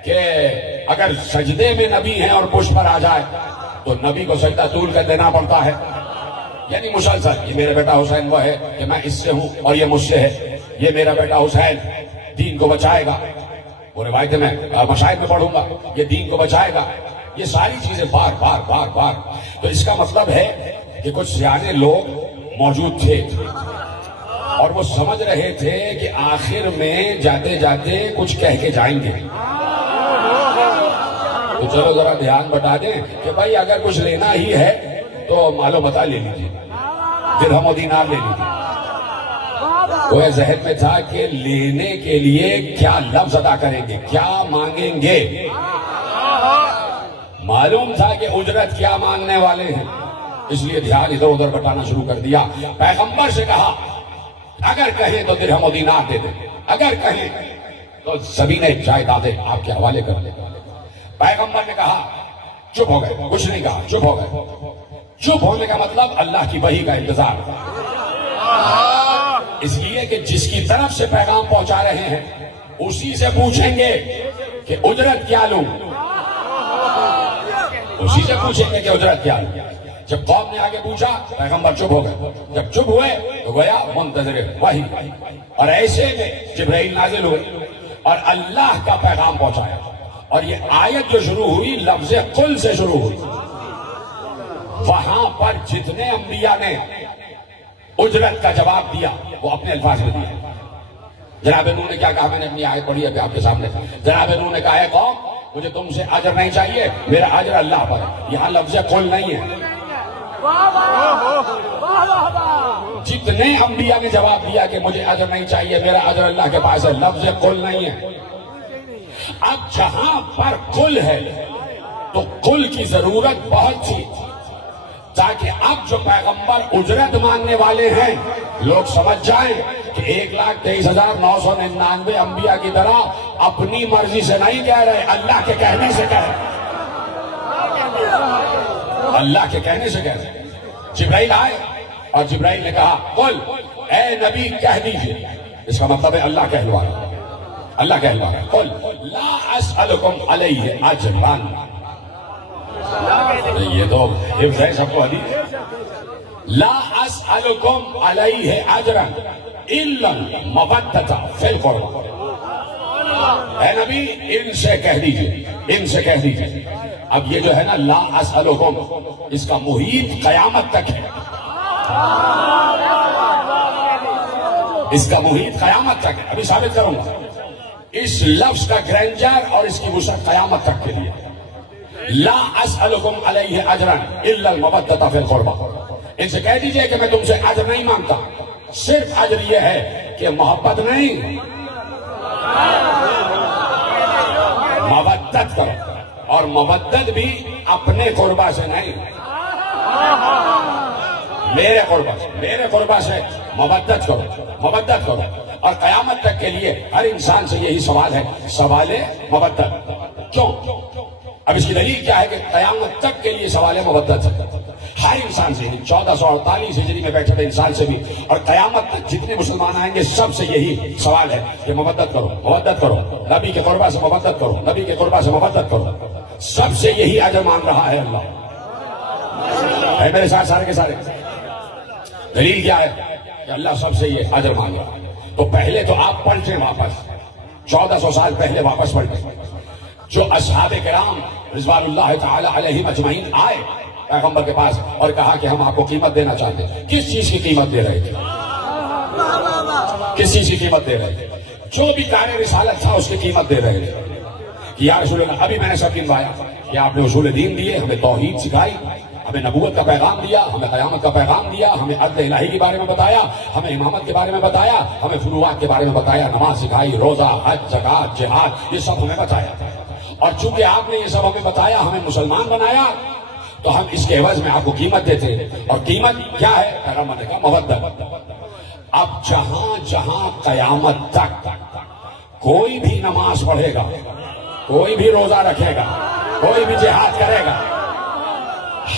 کہ اگر سجدے میں نبی ہیں اور پشت پر آ جائے تو نبی کو سجدہ طول کر دینا پڑتا ہے. یعنی مسلسل یہ میرا بیٹا حسین وہ ہے کہ میں اس سے ہوں اور یہ مجھ سے ہے، یہ میرا بیٹا حسین دین کو بچائے گا، وہ روایتیں میں مشاہد میں پڑھوں گا، یہ دین کو بچائے گا، یہ ساری چیزیں بار بار بار بار. تو اس کا مطلب ہے کہ کچھ سیانے لوگ موجود تھے اور وہ سمجھ رہے تھے کہ آخر میں جاتے جاتے کچھ کہہ کے جائیں گے. تو چلو ذرا دھیان بتا دیں کہ بھائی اگر کچھ لینا ہی ہے تو مال و متاع لے لیجیے، درہم و دینار لے لیجیے. وہ ذہن میں تھا کہ لینے کے لیے کیا لفظ ادا کریں گے، کیا مانگیں گے. معلوم تھا کہ اجرت کیا مانگنے والے ہیں، اس لیے دھیان ادھر ادھر بٹانا شروع کر دیا. پیغمبر سے کہا اگر کہیں تو درہم و دینار دے دیں، اگر کہیں تو زمینیں جائیدادیں آپ کے حوالے کر دیں. پیغمبر نے کہا چپ ہو گئے، کچھ نہیں کہا، چپ ہو گئے. چپ ہونے کا مطلب اللہ کی وحی کا انتظار، اس لیے کہ جس کی طرف سے پیغام پہنچا رہے ہیں اسی سے پوچھیں گے کہ اجرت کیا لوں، اسی سے پوچھیں گے کہ اجرت کیا لوں. جب قوم نے آگے پوچھا پیغمبر چپ ہو گئے. جب چپ ہوئے تو گویا منتظر وحی، اور ایسے میں جبرائیل نازل ہوئے اور اللہ کا پیغام پہنچایا. اور یہ آیت جو شروع ہوئی لفظ قل سے شروع ہوئی. وہاں پر جتنے انبیاء نے اجرت کا جواب دیا وہ اپنے الفاظ میں دیا. جناب نوح نے کیا کہا، میں نے اپنی آیت پڑھی ہے آپ کے سامنے. جناب نوح نے کہا ہے قوم مجھے تم سے اجر نہیں چاہیے، میرا اجر اللہ پر ہے. یہاں لفظ قل نہیں ہے. جتنے انبیاء نے جواب دیا کہ مجھے اجر نہیں چاہیے، میرا اجر اللہ کے پاس ہے، لفظ قل نہیں ہے. اب جہاں پر قل ہے تو قل کی ضرورت بہت تھی تاکہ اب جو پیغمبر اجرت مانگنے والے ہیں لوگ سمجھ جائیں کہ 1,23,999 انبیاء کی طرح اپنی مرضی سے نہیں کہہ رہے، اللہ کے کہنے سے کہہ رہے، اللہ کے کہنے سے کہہ رہے. جبرائیل آئے اور جبرائیل نے کہا قل، اے نبی کہہ دیجئے. اس کا مطلب ہے اللہ کہلوا رہا، اللہ کہلوا رہا. قل لا اسألکم علیہ اجرا، یہ تو حفظ ہے سب کو حدیث. لا اسألکم علیہ اجرا الا المودۃ فی القربى. اے نبی ان سے کہہ دیجئے، ان سے کہہ دیجئے. اب یہ جو ہے نا لا اسألکم، اس کا محیط قیامت تک ہے، اس کا محیط قیامت تک ہے. ابھی ثابت کروں گا. اس لفظ کا گرینجر اور اس کی وسعت قیامت تک کے لیے. لا اسألکم علیہ اجرا الا المودۃ فی القربى. ان سے کہہ دیجئے کہ میں تم سے اجر نہیں مانگتا، صرف اجر یہ ہے کہ محبت نہیں، مودت کرو. اور مودت بھی اپنے قربہ سے نہیں، میرے قربہ سے، میرے قربہ سے مودت کرو، مودت کرو. اور قیامت تک کے لیے ہر انسان سے یہی سوال ہے، سوال مودت. کیوں؟ اب اس کی دلیل کیا ہے کہ قیامت تک کے لیے سوال مودت ہے. ہر انسان سے، 1448 ہجری میں بیٹھے تھے انسان سے بھی، اور قیامت تک جتنے مسلمان آئیں گے سب سے یہی سوال ہے کہ مودت کرو، مودت کرو، نبی کے قربہ سے مودت کرو، نبی کے قربہ سے مودت کرو. سب سے یہی اجر مانگ رہا ہے اللہ. ہے میرے ساتھ سارے کے سارے؟ دلیل کیا ہے کہ اللہ سب سے یہ اجر مانگ رہا ہے. تو پہلے تو آپ پلٹیں واپس، 1400 سال پہلے واپس پلٹیں. جو اصحاب کرام رضوان اللہ تعالی علیہم اجمعین آئے پیغمبر کے پاس اور کہا کہ ہم آپ کو قیمت دینا چاہتے ہیں. کس چیز کی قیمت دے رہے تھے؟ کس چیز کی قیمت دے رہے تھے؟ جو بھی کار رسالت تھا اس کی قیمت دے رہے تھے کہ یا رسول اللہ، ابھی میں نے سب گنوایا کہ آپ نے اصول دین دیے، ہمیں توحید سکھائی، ہمیں نبوت کا پیغام دیا، ہمیں قیامت کا پیغام دیا، ہمیں عدل الہی کے بارے میں بتایا، ہمیں امامت کے بارے میں بتایا، ہمیں فروعات کے بارے میں بتایا، نماز سکھائی، روزہ، حج، زکوٰۃ، جہاد، یہ سب ہمیں بتایا. اور چونکہ آپ نے یہ سب ہمیں بتایا، ہمیں مسلمان بنایا، تو ہم اس کے عوض میں آپ کو قیمت دیتے. اور قیمت کیا ہے؟ پیغمبر نے کہا مودت. اب جہاں جہاں قیامت تک کوئی بھی نماز پڑھے گا، کوئی بھی روزہ رکھے گا، کوئی بھی جہاد کرے گا،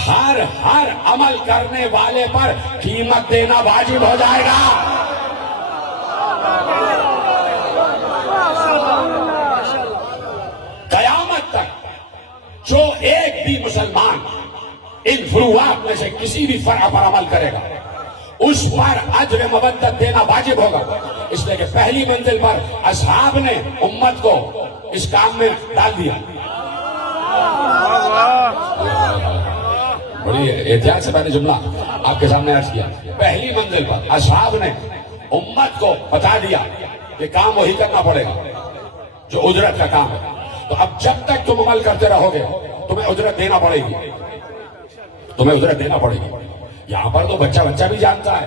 ہر عمل کرنے والے پر قیمت دینا واجب ہو جائے گا. قیامت تک جو ایک بھی مسلمان ان فروعات میں سے کسی بھی فرع پر عمل کرے گا اس پر اجر مودت دینا واجب ہوگا. اس لیے کہ پہلی منزل پر اصحاب نے امت کو اس کام میں ڈال دیا. بڑی احتیاط سے میں نے جملہ آپ کے سامنے عرض کیا. پہلی منزل پر اصحاب نے امت کو بتا دیا کہ کام وہی کرنا پڑے گا جو اجرت کا کام ہے. تو اب جب تک تم عمل کرتے رہو گے تمہیں اجرت دینا پڑے گی, تمہیں اجرت دینا پڑے گی. یہاں پر تو بچہ بھی جانتا ہے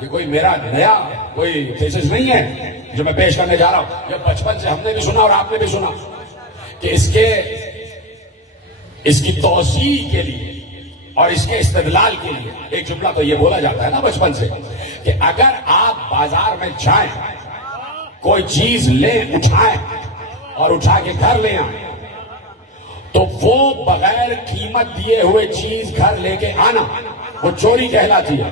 کہ کوئی میرا نیا کوئی تھیسس نہیں ہے جو میں پیش کرنے جا رہا ہوں. یہ بچپن سے ہم نے بھی سنا اور آپ نے بھی سنا کہ اس کی توسیع کے لیے اور اس کے استدلال کے لیے ایک جملہ تو یہ بولا جاتا ہے نا بچپن سے کہ اگر آپ بازار میں جائیں کوئی چیز لیں اٹھائیں اور اٹھا کے گھر لے آئیں تو وہ بغیر قیمت دیے ہوئے چیز گھر لے کے آنا وہ چوری کہلاتی ہے.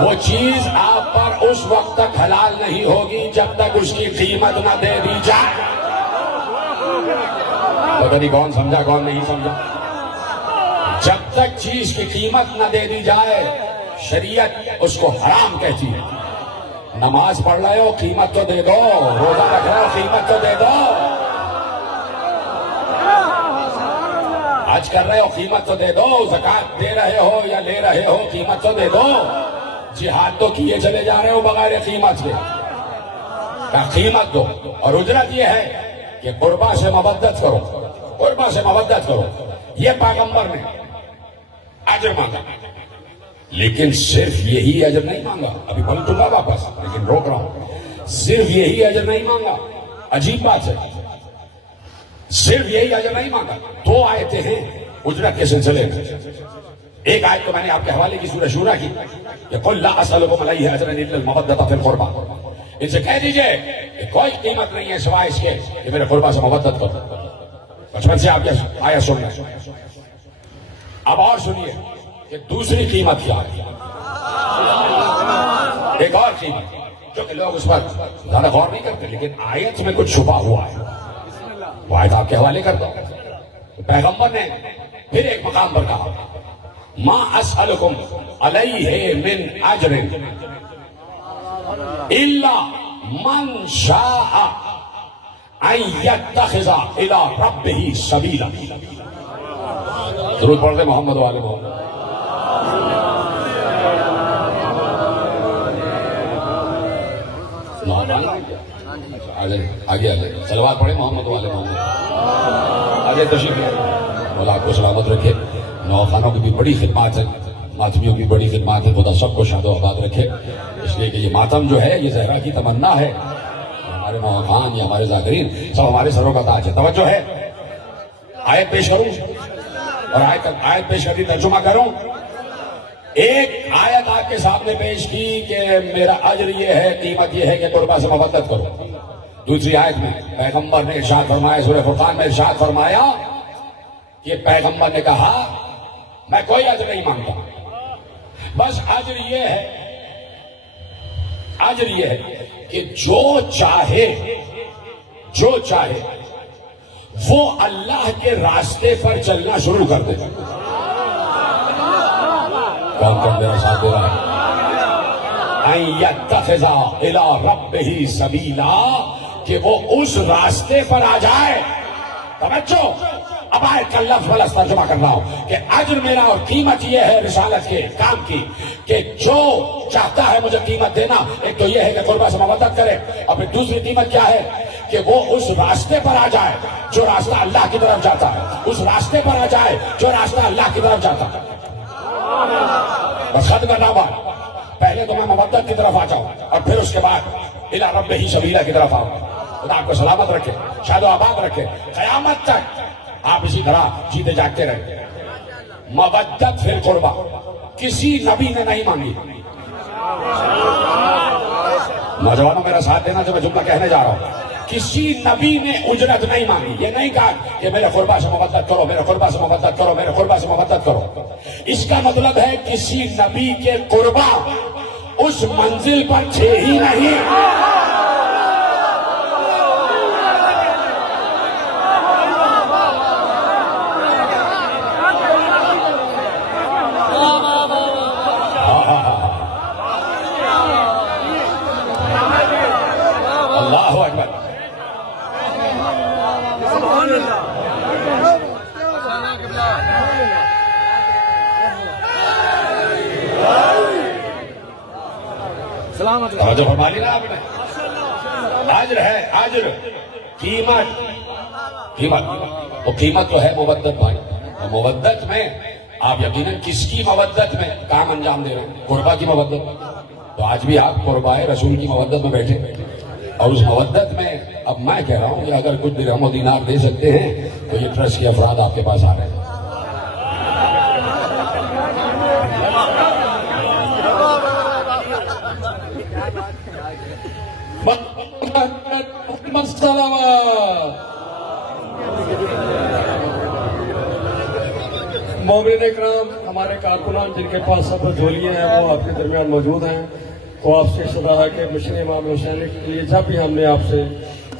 وہ چیز آپ پر اس وقت تک حلال نہیں ہوگی جب تک اس کی قیمت نہ دے دی جائے. پتہ نہیں کون سمجھا کون نہیں سمجھا. جب تک چیز کی قیمت نہ دے دی جائے شریعت اس کو حرام کہتی ہے. نماز پڑھ رہے ہو قیمت تو دے دو, روزہ رکھ رہے ہو قیمت تو دے دو, حج کر رہے ہو قیمت تو دے دو, زکات دے رہے ہو یا لے رہے ہو قیمت تو دے دو. جہاد تو کیے چلے جا رہے ہو بغیر قیمت کے, قیمت دو. اور اجرت یہ ہے کہ قربا سے مودت کرو, قربا سے مودت کرو. یہ پیغمبر نے اجر مانگا لیکن صرف یہی اجر نہیں مانگا. ابھی پلٹوں گا واپس لیکن روک رہا ہوں. صرف یہی اجر نہیں مانگا. عجیب بات ہے, صرف یہی اجر نہیں مانگا. دو آیتیں ہیں اجرت کے سلسلے میں. ایک آیت تو میں نے آپ کے حوالے کی سورہ شورا کی کہ قل لا اسألکم علیہ اجرا الا المودۃ فی القربى. ان سے کہہ دیجئے کہ کوئی قیمت نہیں ہے سوائے اس کے کہ میرے قربا سے مودت کرو. بچپن سے آپ یہ آیت سن رہے ہیں. اب اور سنیے کہ دوسری قیمت کیا ہے. ایک اور قیمت جو کہ لوگ اس پر زیادہ غور نہیں کرتے لیکن آیت میں کچھ چھپا ہوا ہے, وہ آیت آپ کے حوالے کرتا ہوں. پیغمبر نے پھر ایک مقام پر کہا ما اسألکم علیہ من اجر الا من شاء ان یتخذ الی ربہ سبیلا. درود پڑھ دیں محمد و آل محمد. آگے آگے صلوات پڑھیں محمد و آل محمد. آگے تشریف لیں. مولا آپ کو سلامت رکھے. نوخانوں کی بھی بڑی خدمات ہے, ماتمیوں کی بڑی خدمات ہے. خدا سب کو شاد و آباد رکھے. اس لیے کہ یہ ماتم جو ہے یہ زہرا کی تمنا ہے. ہمارے نوخان یا ہمارے ذاکرین سب ہمارے سروں کا تاج ہے. توجہ ہے, آیت پیش کروں اور آیت پیش کر دی ترجمہ کروں. ایک آیت آپ کے سامنے پیش کی کہ میرا اجر یہ ہے, قیمت یہ ہے کہ قربا سے مودت کرو. دوسری آیت میں پیغمبر نے ارشاد فرمایا, سورہ فرقان میں ارشاد فرمایا کہ پیغمبر نے کہا میں کوئی اجر نہیں مانگتا, بس اجر یہ ہے کہ جو چاہے وہ اللہ کے راستے پر چلنا شروع کر دے. کون کون میرا ساتھ دے رہا ہے؟ ان یتخذ الی ربہ سبیلا, کہ وہ اس راستے پر آ جائے. توجہ, اب آیت کا لفظ بلفظ ترجمہ کر رہا ہوں کہ اجر میرا اور قیمت یہ ہے رسالت کے کام کی کہ جو چاہتا ہے مجھے قیمت دینا, ایک تو یہ ہے کہ قربا سے مودت کرے, اور پھر دوسری قیمت کیا ہے کہ وہ اس راستے پر آ جائے جو راستہ اللہ کی طرف جاتا ہے. اس راستے پر آ جائے جو راستہ اللہ کی طرف جاتا ہے. بس خط کرنا بات, پہلے تو میں مودت کی طرف آ جاؤں اور پھر اس کے بعد الی ربہ سبیلا کی طرف آؤں. خدا آپ کو سلامت رکھے, شاد و آباد رکھے, قیامت تک آپ اسی طرح جیتے جاگتے رہے. مودت فی القربہ کسی نبی نے نہیں مانگی. نوجوانوں میرا ساتھ دینا جو میں جملہ کہنے جا رہا ہوں. کسی نبی نے اجرت نہیں مانگی. یہ نہیں کہا کہ میرے قربا سے مودت کرو, میرے قربا سے مودت کرو, میرے قربا سے مودت کرو. اس کا مطلب ہے کسی نبی کے قربا اس منزل پر تھے ہی نہیں. توجہ فرما لی نا آپ نے. اجر ہے اجر, قیمت تو قیمت تو ہے مودت بھائی. تو مودت میں آپ یقیناً کس کی مودت میں کام انجام دے رہے ہیں؟ قربا کی مودت. تو آج بھی آپ قربائے رسول کی مودت میں بیٹھے, اور اس مودت میں اب میں کہہ رہا ہوں کہ اگر کچھ درہم و دینار دے سکتے ہیں تو یہ ٹرسٹ کے افراد آپ کے پاس آ رہے ہیں. مومنین اکرام, ہمارے کارکنان جن کے پاس سب جھولیاں ہیں وہ آپ کے درمیان موجود ہیں. تو آپ سے صدا ہے کہ مشن امام حسین کے لیے جب بھی ہم نے آپ سے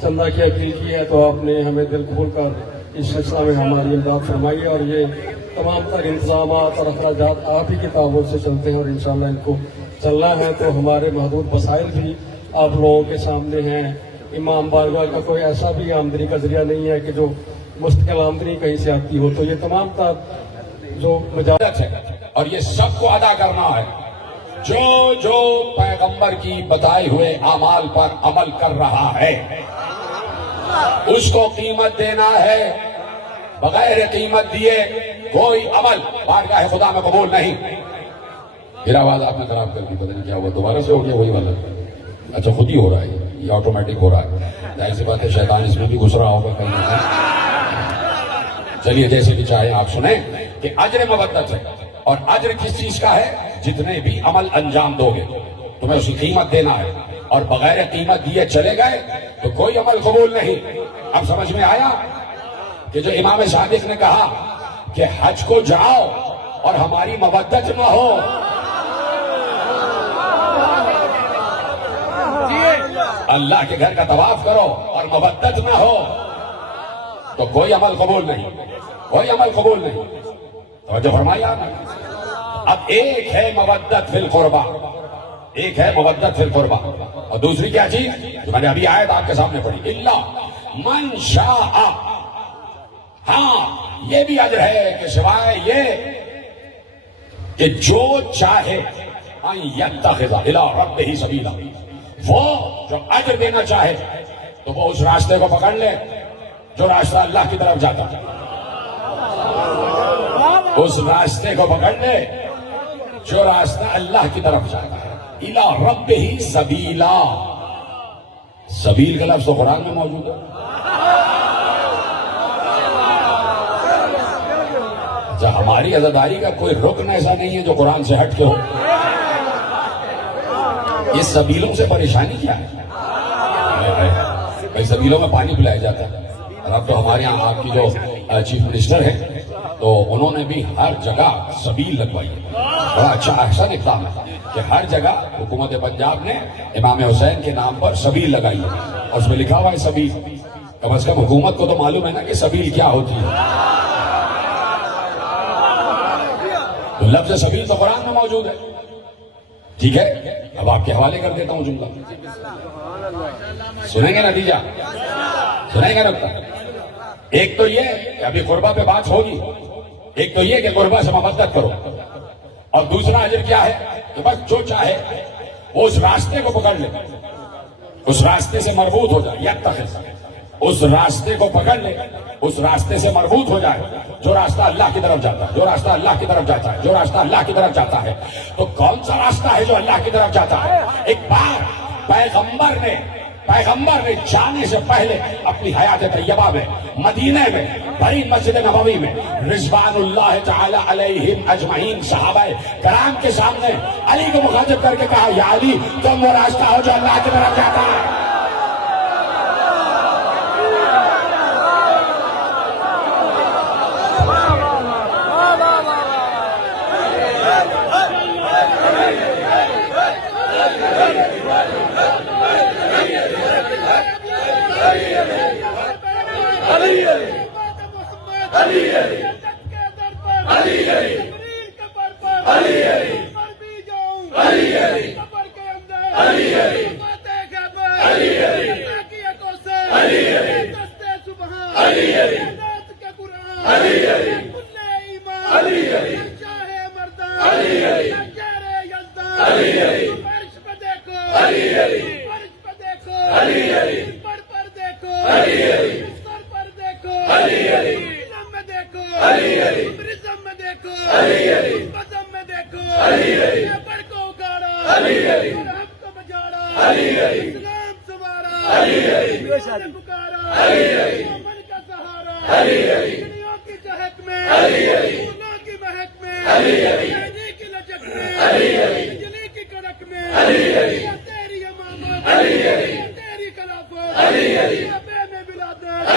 چندہ کی اپیل کی ہے تو آپ نے ہمیں دل کھول کر اس سلسلہ میں ہماری امداد فرمائی ہے, اور یہ تمام تر انتظامات اور اخراجات آپ ہی کے تعاون سے چلتے ہیں, اور انشاءاللہ ان کو چلنا ہے. تو ہمارے محدود وسائل بھی آپ لوگوں کے سامنے ہیں. امام بارگاہ کا کوئی ایسا بھی آمدنی کا ذریعہ نہیں ہے کہ جو مستقل آمدنی کہیں سے آتی ہو. تو یہ تمام تر جو مجاہدت ہے, اور یہ سب کو ادا کرنا ہے. جو پیغمبر کی بتائے ہوئے اعمال پر عمل کر رہا ہے اس کو قیمت دینا ہے. بغیر قیمت دیے کوئی عمل بارگاہ خدا میں قبول نہیں. پھر آواز آپ نے خراب کر دی, پتہ نہیں کیا ہوا, دوبارہ سے ہو گیا وہی والا. اچھا خود ہی ہو رہا ہے, یہ آٹومیٹک ہو رہا ہے. ظاہر سی بات ہے شیطان اس میں بھی گھس رہا ہوگا کہیں نہ کہیں. چلیے جیسے بھی چاہیں آپ سنیں کہ اجر مودت ہے, اور اجر کس چیز کا ہے؟ جتنے بھی عمل انجام دو گے تمہیں اس کی قیمت دینا ہے, اور بغیر قیمت دیے چلے گئے تو کوئی عمل قبول نہیں. اب سمجھ میں آیا کہ جو امام صادق نے کہا کہ حج کو جاؤ اور ہماری مودت نہ ہو, اللہ کے گھر کا طواف کرو اور مودت نہ ہو, تو کوئی عمل قبول نہیں, کوئی عمل قبول نہیں. توجہ فرمایا نا. اب ایک ہے مودت فی القربہ, ایک ہے مودت فی القربہ, اور دوسری کیا چیز جو میں نے ابھی آیت آپ کے سامنے پڑھی, اللہ من شاء. ہاں یہ بھی اجر ہے کہ سوائے یہ کہ جو چاہے ان یتخذ الی ربہ سبیلا, وہ جو اجر دینا چاہے تو وہ اس راستے کو پکڑ لے جو راستہ اللہ کی طرف جاتا ہے. اس راستے کو پکڑ لے جو راستہ اللہ کی طرف جاتا ہے. الی ربہ سبیلا, سبیل کا لفظ تو قرآن میں موجود ہے. اچھا, ہماری عزاداری کا کوئی رکن ایسا نہیں ہے جو قرآن سے ہٹ کے ہو. یہ سبیلوں سے پریشانی کیا ہے؟ بھائی سبیلوں میں پانی پلایا جاتا ہے, اور اب تو ہمارے یہاں آپ کی جو چیف منسٹر ہیں تو انہوں نے بھی ہر جگہ سبیل لگوائی ہے. بڑا اچھا احسن اقدام ہے کہ ہر جگہ حکومت پنجاب نے امام حسین کے نام پر سبیل لگائی ہے, اور اس میں لکھا ہوا ہے سبیل. کم از کم حکومت کو تو معلوم ہے نا کہ سبیل کیا ہوتی ہے. تو لفظ سبیل تو قرآن میں موجود ہے. ٹھیک ہے, اب آپ کے حوالے کر دیتا ہوں جملہ, سنیں گے نتیجہ, سنیں گے نقطہ. ایک تو یہ کہ ابھی قربہ پہ بات ہوگی, ایک تو یہ کہ قربہ سے مودت کرو, اور دوسرا اجر کیا ہے کہ بس جو چاہے وہ اس راستے کو پکڑ لے, اس راستے سے مربوط ہو جائے. یتخذ, اس راستے کو پکڑ لے, اس راستے سے مربوط ہو جائے جو راستہ اللہ کی طرف جاتا ہے, جو راستہ اللہ کی طرف جاتا ہے, جو راستہ اللہ کی طرف جاتا ہے. تو کون سا راستہ ہے جو اللہ کی طرف جاتا ہے؟ ایک بار پیغمبر نے جانے سے پہلے اپنی حیات طیبہ میں مدینہ میں بڑی مسجد نبوی میں رضوان اللہ تعالی علیہم اجمعین صحابہ کرام کے سامنے علی کو مخاطب کر کے کہا, یا علی تم وہ راستہ ہو جو اللہ کی طرف جاتا ہے. علی کمرزم میں دیکھو بدم میں دیکھو پیپر کو اگاڑا اور ہم کو بجاڑا اسلام سوارا نے پکارا من کا سہارا دنیا کی چہک میں پھولوں کی مہک میں مہندی کی لچک میں بجلی کی کڑک میں یا تیری امامت یا تیری خلافت یا بے میں ولادت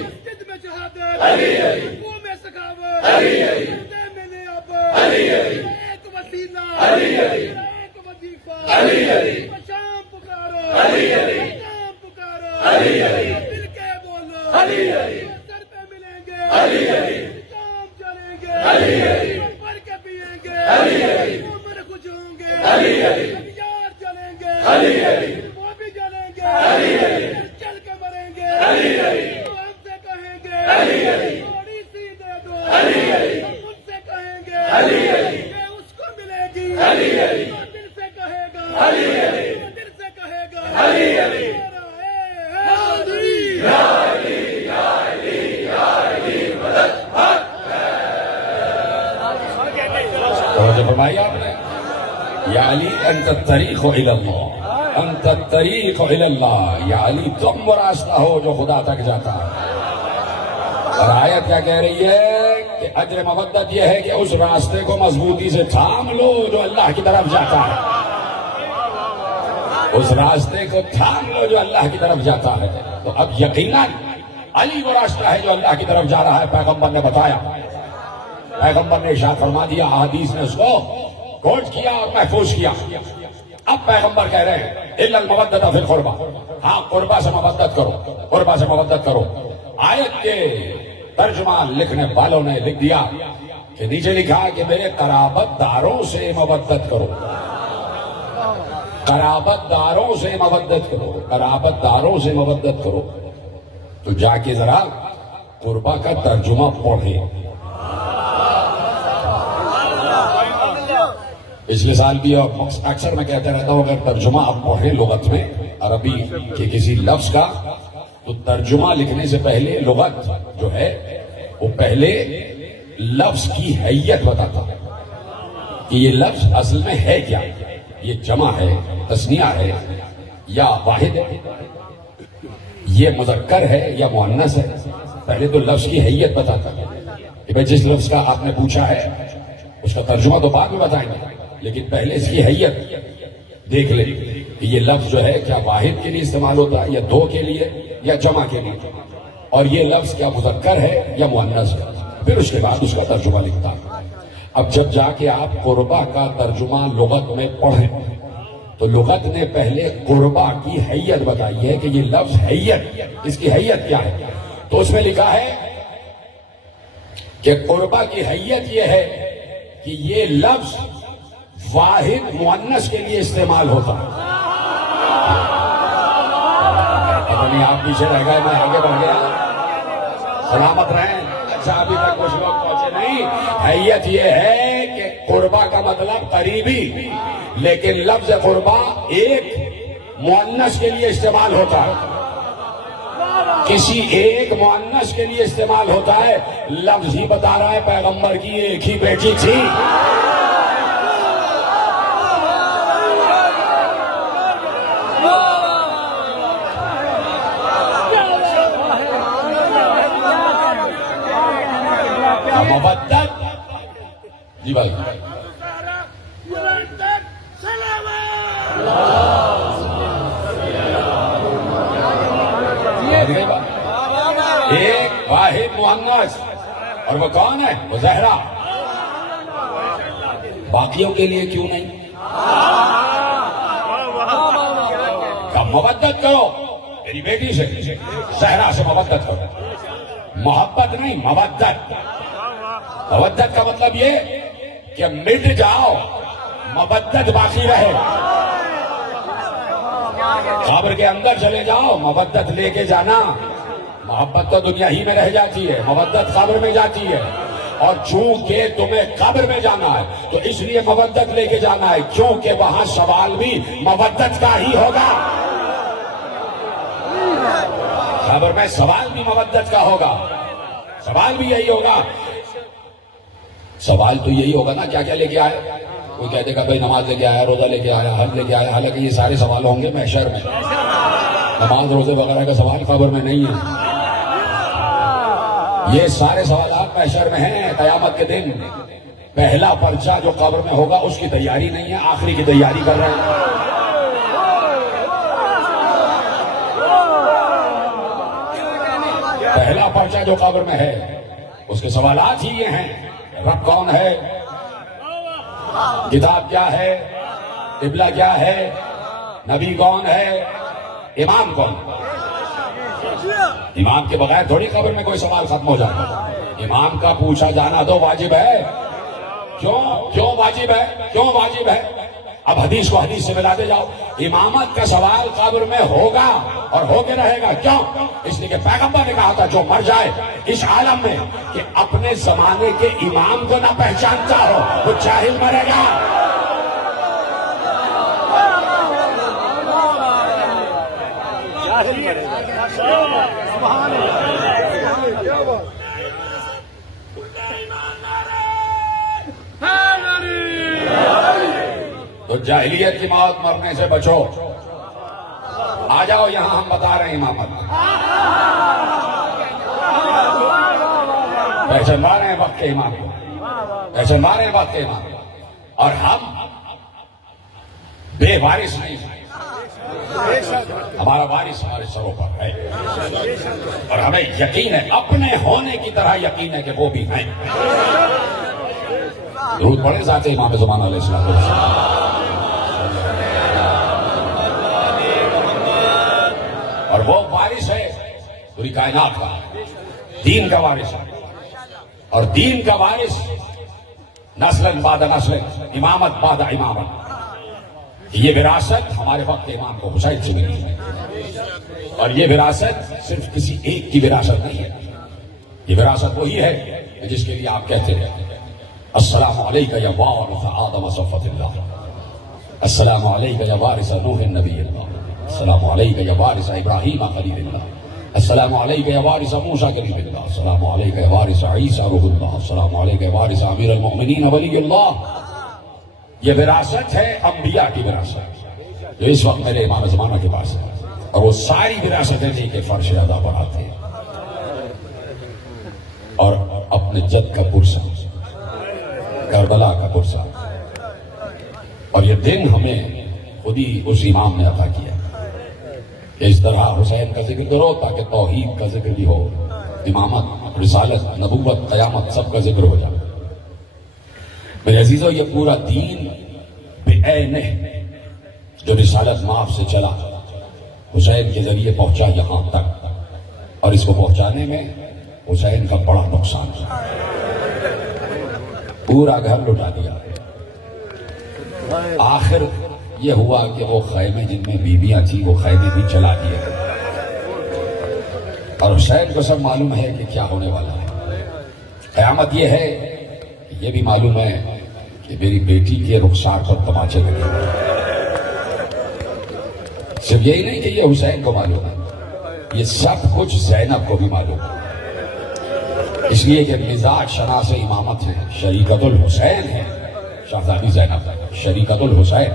مسجد میں جہادت رکوع میں سخاوت سجدے میں نیابت ایک وسیلہ ایک وظیفہ شام پکارو شام پکارو مل کے بولو سر پہ ملیں گے کام چلیں گے پڑھ کے پیئیں گے عمر خوش ہوں گے یار جلیں گے وہ بھی جلیں گے چل کے مریں گے تو ہم سے کہیں گے تھوڑی سی دے دو مجھ سے کہیں گے کہ اس کو ملے گی تو دل سے کہے گا تو دل سے کہے گا توجہ فرمائی آپ نے یا علی انت الطریق الی اللہ انت الطریق الی اللہ یا علی تم وہ راستہ ہو جو خدا تک جاتا ہے اور آیت کیا کہہ رہی ہے کہ اجر مودت یہ ہے کہ اس راستے کو مضبوطی سے تھام لو جو اللہ کی طرف جاتا ہے اس راستے کو تھام لو جو اللہ کی طرف جاتا ہے تو اب یقیناً علی وہ راستہ ہے جو اللہ کی طرف جا رہا ہے پیغمبر نے بتایا پیغمبر نے ارشاد فرما دیا احادیث نے اس کو کوٹ کیا اور محفوظ کیا اب پیغمبر کہہ رہے ہیں الا المودۃ فی القربہ ہاں قربہ سے مودت کرو قربہ سے مودت کرو آیت کے ترجمہ لکھنے والوں نے لکھ دیا کہ نیچے لکھا کہ میرے قرابت داروں سے مودت کرو قرابت داروں سے مودت کرو قرابت داروں سے مودت کرو تو جا کے ذرا قربہ کا ترجمہ پڑھے پچھلے سال بھی اور اکثر میں کہتے رہتا ہوں اگر ترجمہ آپ پڑھیں لغت میں عربی کے کسی لفظ کا تو ترجمہ لکھنے سے پہلے لغت جو ہے وہ پہلے لفظ کی حیت بتاتا ہے کہ یہ لفظ اصل میں ہے کیا یہ جمع ہے تثنیہ ہے یا واحد ہے یہ مذکر ہے یا مؤنث ہے پہلے تو لفظ کی حیت بتاتا ہے کہ بھئی جس لفظ کا آپ نے پوچھا ہے اس کا ترجمہ تو بعد میں بتائیں گے لیکن پہلے اس کی حیت دیکھ لیں کہ یہ لفظ جو ہے کیا واحد کے لیے استعمال ہوتا ہے یا دو کے لیے یا جمع کے لیے اور یہ لفظ کیا مذکر ہے یا مؤنث ہے پھر اس کے بعد اس کا ترجمہ لکھتا ہے اب جب جا کے آپ قربہ کا ترجمہ لغت میں پڑھیں تو لغت نے پہلے قربہ کی حیت بتائی ہے کہ یہ لفظ حیت اس کی حیت کیا ہے تو اس میں لکھا ہے کہ قربہ کی حیت یہ ہے کہ یہ لفظ واحد مؤنث کے لیے استعمال ہوتا ہے پتہ نہیں آپ پیچھے رہ گئے میں آگے بڑھ گیا سلامت رہیں اچھا ابھی تک کچھ لوگ پہنچے نہیں حیت یہ ہے کہ قربہ کا مطلب قریبی لیکن لفظ قربہ ایک مؤنث کے لیے استعمال ہوتا ہے کسی ایک مؤنث کے لیے استعمال ہوتا ہے لفظ ہی بتا رہا ہے پیغمبر کی ایک ہی بیٹی تھی مودت جی بھائی ایک واحد مؤنث اور وہ کون ہے وہ زہرا باقیوں کے لیے کیوں نہیں کہ مودت کرو میری بیٹی سے زہرا سے مودت کرو محبت نہیں مودت مودت کا مطلب یہ کہ مٹ جاؤ مودت باقی رہے قبر کے اندر چلے جاؤ مودت لے کے جانا محبت تو دنیا ہی میں رہ جاتی ہے مودت قبر میں جاتی ہے اور چونکہ تمہیں قبر میں جانا ہے تو اس لیے مودت لے کے جانا ہے کیونکہ وہاں سوال بھی مودت کا ہی ہوگا قبر میں سوال بھی مودت کا ہوگا سوال بھی یہی ہوگا. سوال تو یہی ہوگا نا کیا کیا لے کے آئے. کوئی کہتے گا بھائی نماز لے کے آیا, روزہ لے کے آیا, حج لے کے آیا. حالانکہ یہ سارے سوال ہوں گے محشر میں. نماز روزے وغیرہ کا سوال قبر میں نہیں ہے. یہ سارے سوالات محشر میں ہیں. قیامت کے دن پہلا پرچہ جو قبر میں ہوگا اس کی تیاری نہیں ہے, آخری کی تیاری کر رہے ہیں. پہلا پرچہ جو قبر میں ہے اس کے سوالات ہی یہ ہیں. رب کون ہے, کتاب کیا ہے, قبلہ کیا ہے, نبی کون ہے, امام کون ہے. امام کے بغیر تھوڑی قبر میں کوئی سوال ختم ہو جاتا. امام کا پوچھا جانا تو واجب ہے. کیوں واجب ہے, کیوں واجب ہے؟ اب حدیث کو حدیث سے ملاتے جاؤ. امامت کا سوال قبر میں ہوگا اور ہو کے رہے گا. کیوں؟ اس لیے کہ پیغمبر نے کہا تھا جو مر جائے اس عالم میں کہ اپنے زمانے کے امام کو نہ پہچانتا ہو وہ جاہل مرے گا. تو جاہلیت کی موت مرنے سے بچو. آ جاؤ یہاں ہم بتا رہے ہیں امامت. پہچانوا رہے ہیں وقت کے امام کو, پہچانوا رہے ہیں وقت کے امام کو. اور ہم بے وارث نہیں ہیں. ہمارا وارث ہمارے سروں پر ہے اور ہمیں یقین ہے, اپنے ہونے کی طرح یقین ہے کہ وہ بھی ہیں. درود پڑھیں ذات امام زمانہ علیہ السلام. اور وہ وارث ہے پوری کائنات کا, دین کا وارث ہے. اور دین کا وارث نسل بعد نسل, امامت بعد امامت. یہ وراثت ہمارے وقت کے امام کو حسین سے ملی ہے. اور یہ وراثت صرف کسی ایک کی وراثت نہیں ہے. یہ وراثت وہی ہے جس کے لیے آپ کہتے ہیں السلام علیکہ یا وارث آدم صفوۃ اللہ, السلام علیکہ یا وارث نوح نبی اللہ, السلام علیکہ یا وارث ابراہیم خلیل اللہ, السلام علیکہ یا وارث موسیٰ کلیم اللہ, السلام علیکہ یا وارث عیسیٰ روح اللہ, السلام علیکہ یا وارث امیر المؤمنین ولی اللہ. یہ وراثت ہے انبیاء کی وراثت جو اس وقت میرے امام زمانہ کے پاس ہے. اور وہ ساری وراثتیں لے کے فرش ادا پر آتے ہیں اور اپنے جد کا پرسہ, کربلا کا پرسہ. اور یہ دن ہمیں خود ہی اس امام نے عطا کیا کہ اس طرح حسین کا ذکر کرو تاکہ توحید کا ذکر بھی ہو, امامت, رسالت, نبوت, قیامت سب کا ذکر ہو جائے. میرے عزیزو یہ پورا دین بعینہ جو رسالت مآب سے چلا حسین کے ذریعے پہنچا یہاں تک, اور اس کو پہنچانے میں حسین کا بڑا نقصان ہے. پورا گھر لٹا دیا. آخر یہ ہوا کہ وہ خیمے جن میں بیویاں تھیں وہ خیمے بھی چلا دیے گئے. اور حسین کو سب معلوم ہے کہ کیا ہونے والا ہے. قیامت یہ ہے کہ یہ بھی معلوم ہے کہ میری بیٹی کے رخسار پر تماچے لگے. صرف یہی نہیں کہ یہ حسین کو معلوم ہے, یہ سب کچھ زینب کو بھی معلوم ہے. اس لیے کہ مزاج شناس امامت ہے, شریکت الحسین ہے, شہزادی زینب شریکت الحسین.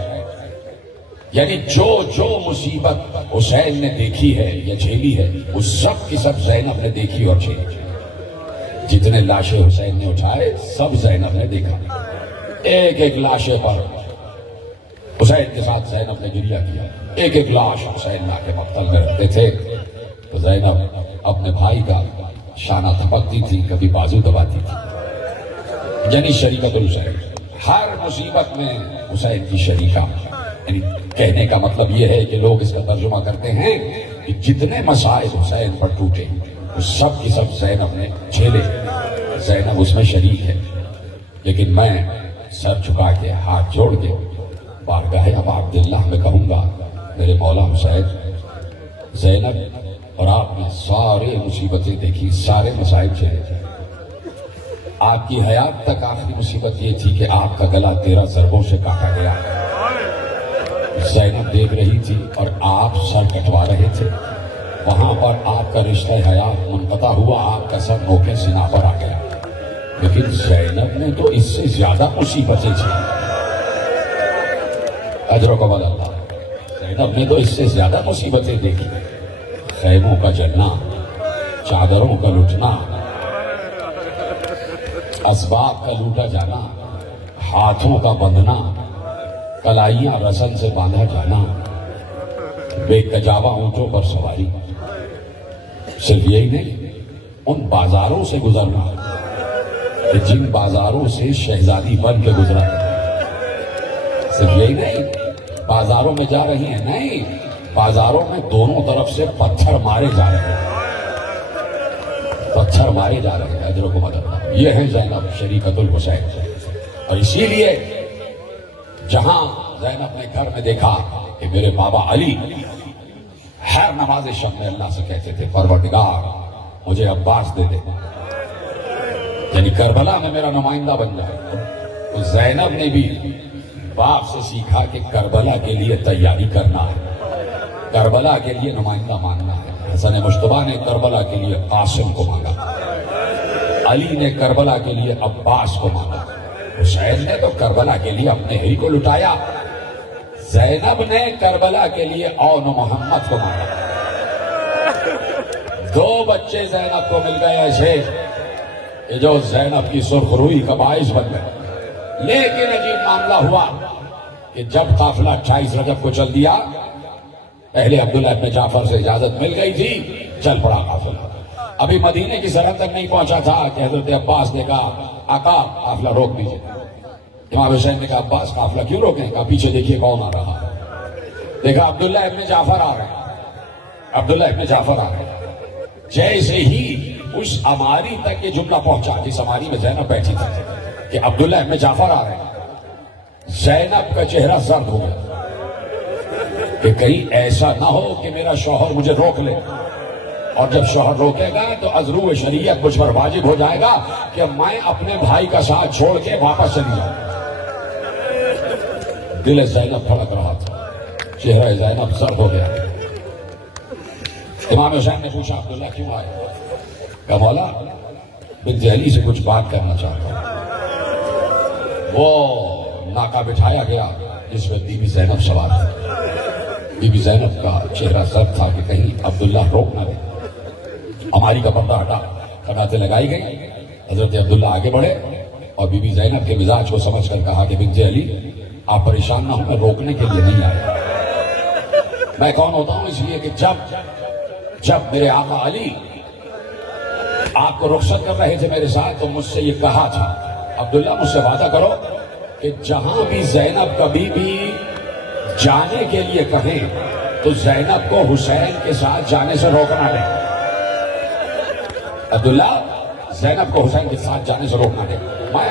یعنی جو مصیبت حسین نے دیکھی ہے یا جھیلی ہے وہ سب کی سب زینب نے دیکھی اور جھیلی. جتنے لاشیں حسین نے اٹھائے سب زینب نے دیکھا. ایک ایک لاشیں پر حسین کے ساتھ زینب نے گریہ کیا. ایک ایک لاش حسین لا کے مقتل میں رکھتے تھے تو زینب اپنے بھائی کا شانہ تھپکتی تھی, کبھی بازو دباتی تھی. یعنی شریکت الحسین, ہر مصیبت میں حسین کی شریکہ. یعنی کہنے کا مطلب یہ ہے کہ لوگ اس کا ترجمہ کرتے ہیں کہ جتنے مسائل حسین پر ٹوٹے وہ سب کی سب زینب نے جھیلے, زینب اس میں شریک ہے. لیکن میں سر جھکا کے ہاتھ جوڑ کے بارگاہ ابا عبداللہ میں کہوں گا میرے مولا حسین, زینب اور آپ نے سارے مصیبتیں دیکھی, سارے مسائل جھیلے. آپ کی حیات تک آخری مصیبت یہ تھی کہ آپ کا گلا 13 ضربوں سے کاٹا گیا. زینب دیکھ رہی تھی اور آپ سر کٹوا رہے تھے. وہاں پر آپ کا رشتہ حیات منقطع ہوا, آپ کا سر نوکے سنا پر آ گیا. لیکن زینب نے تو اس سے زیادہ مصیبتیں تھی. اجر کو بدل اللہ. زینب نے تو اس سے زیادہ مصیبتیں دیکھی. خیموں کا جلنا, چادروں کا لٹنا, اسباب کا لوٹا جانا, ہاتھوں کا بندھنا, کلائیاں رسن سے باندھا جانا, بے کجاوا اونٹوں پر سواری. صرف یہی نہیں, ان بازاروں سے گزرنا کہ جن بازاروں سے شہزادی بن کے گزرا. صرف یہی نہیں, بازاروں میں جا رہی ہیں, نہیں, بازاروں میں دونوں طرف سے پتھر مارے جا رہے ہیں, پتھر مارے جا رہے ہیں. اجر کو مدد. یہ ہے زینب شریکۃ الحسین. اور اسی لیے جہاں زینب نے گھر میں دیکھا کہ میرے بابا علی ہر نماز شب میں اللہ سے کہتے تھے پروردگار مجھے عباس دے دے, یعنی کربلا میں میرا نمائندہ بن جائے. تو زینب نے بھی باپ سے سیکھا کہ کربلا کے لیے تیاری کرنا ہے, کربلا کے لیے نمائندہ ماننا ہے. حسن مجتبیٰ نے کربلا کے لیے قاسم کو مانگا, علی نے کربلا کے لیے عباس کو مانگا, حسین نے تو کربلا کے لیے اپنے ہی کو لٹایا. زینب نے کربلا کے لیے اون محمد کو مانگا. 2 بچے زینب کو مل گئے ایسے کہ جو زینب کی سرخ روئی کا باعث بن گئے. لیکن عجیب معاملہ ہوا کہ جب قافلہ 28 رجب کو چل دیا, پہلے عبداللہ ابن جعفر سے اجازت مل گئی تھی, چل پڑا قافلہ. ابھی مدینے کی سرحد تک نہیں پہنچا تھا کہ حضرت عباس نے کہا آقا قافلہ روک دیجئے. امام حسین نے کہا عباس قافلہ کیوں روکیں؟ کہا پیچھے دیکھیے کون آ رہا. دیکھا عبداللہ ابن جعفر آ رہے ہیں, عبداللہ ابن جعفر آ رہے ہیں. جیسے ہی اس اماری تک یہ جملہ پہنچا جس اماری میں زینب بیٹھی تھی کہ عبداللہ ابن جعفر آ رہے ہیں, زینب کا چہرہ زرد ہو گیا کہ کہیں ایسا نہ ہو کہ میرا شوہر مجھے روک لے, اور جب شوہر روکے گا تو از روح شریعت مجھ پر واجب ہو جائے گا کہ میں اپنے بھائی کا ساتھ چھوڑ کے واپس چلی جاؤں. دل زینب دھڑک رہا تھا, چہرہ زینب زرد ہو گیا. امام حسین نے پوچھا عبداللہ کیوں آئے؟ کہا مولا بنت علی سے کچھ بات کرنا چاہتا ہوں. وہ ناکا بٹھایا گیا جس میں بی بی زینب سوار تھی. بی بی زینب کا چہرہ زرد تھا کہ کہیں عبداللہ روک نہ دے. ہماری کا پردہ ہٹا, قناتیں لگائی گئی. حضرت عبداللہ آگے بڑھے اور بی بی زینب کے مزاج کو سمجھ کر کہا کہ بنت علی آپ پریشان نہ ہوں, میں روکنے کے لیے نہیں آیا. میں کون ہوتا ہوں؟ اس لیے کہ جب میرے آقا علی آپ کو رخصت کر رہے تھے میرے ساتھ تو مجھ سے یہ کہا تھا عبداللہ مجھ سے وعدہ کرو کہ جہاں بھی زینب کبھی بھی جانے کے لیے کہیں تو زینب کو حسین کے ساتھ جانے سے روکنا دے. عبداللہ زینب کو حسین کے ساتھ جانے سے روکنا دے. میں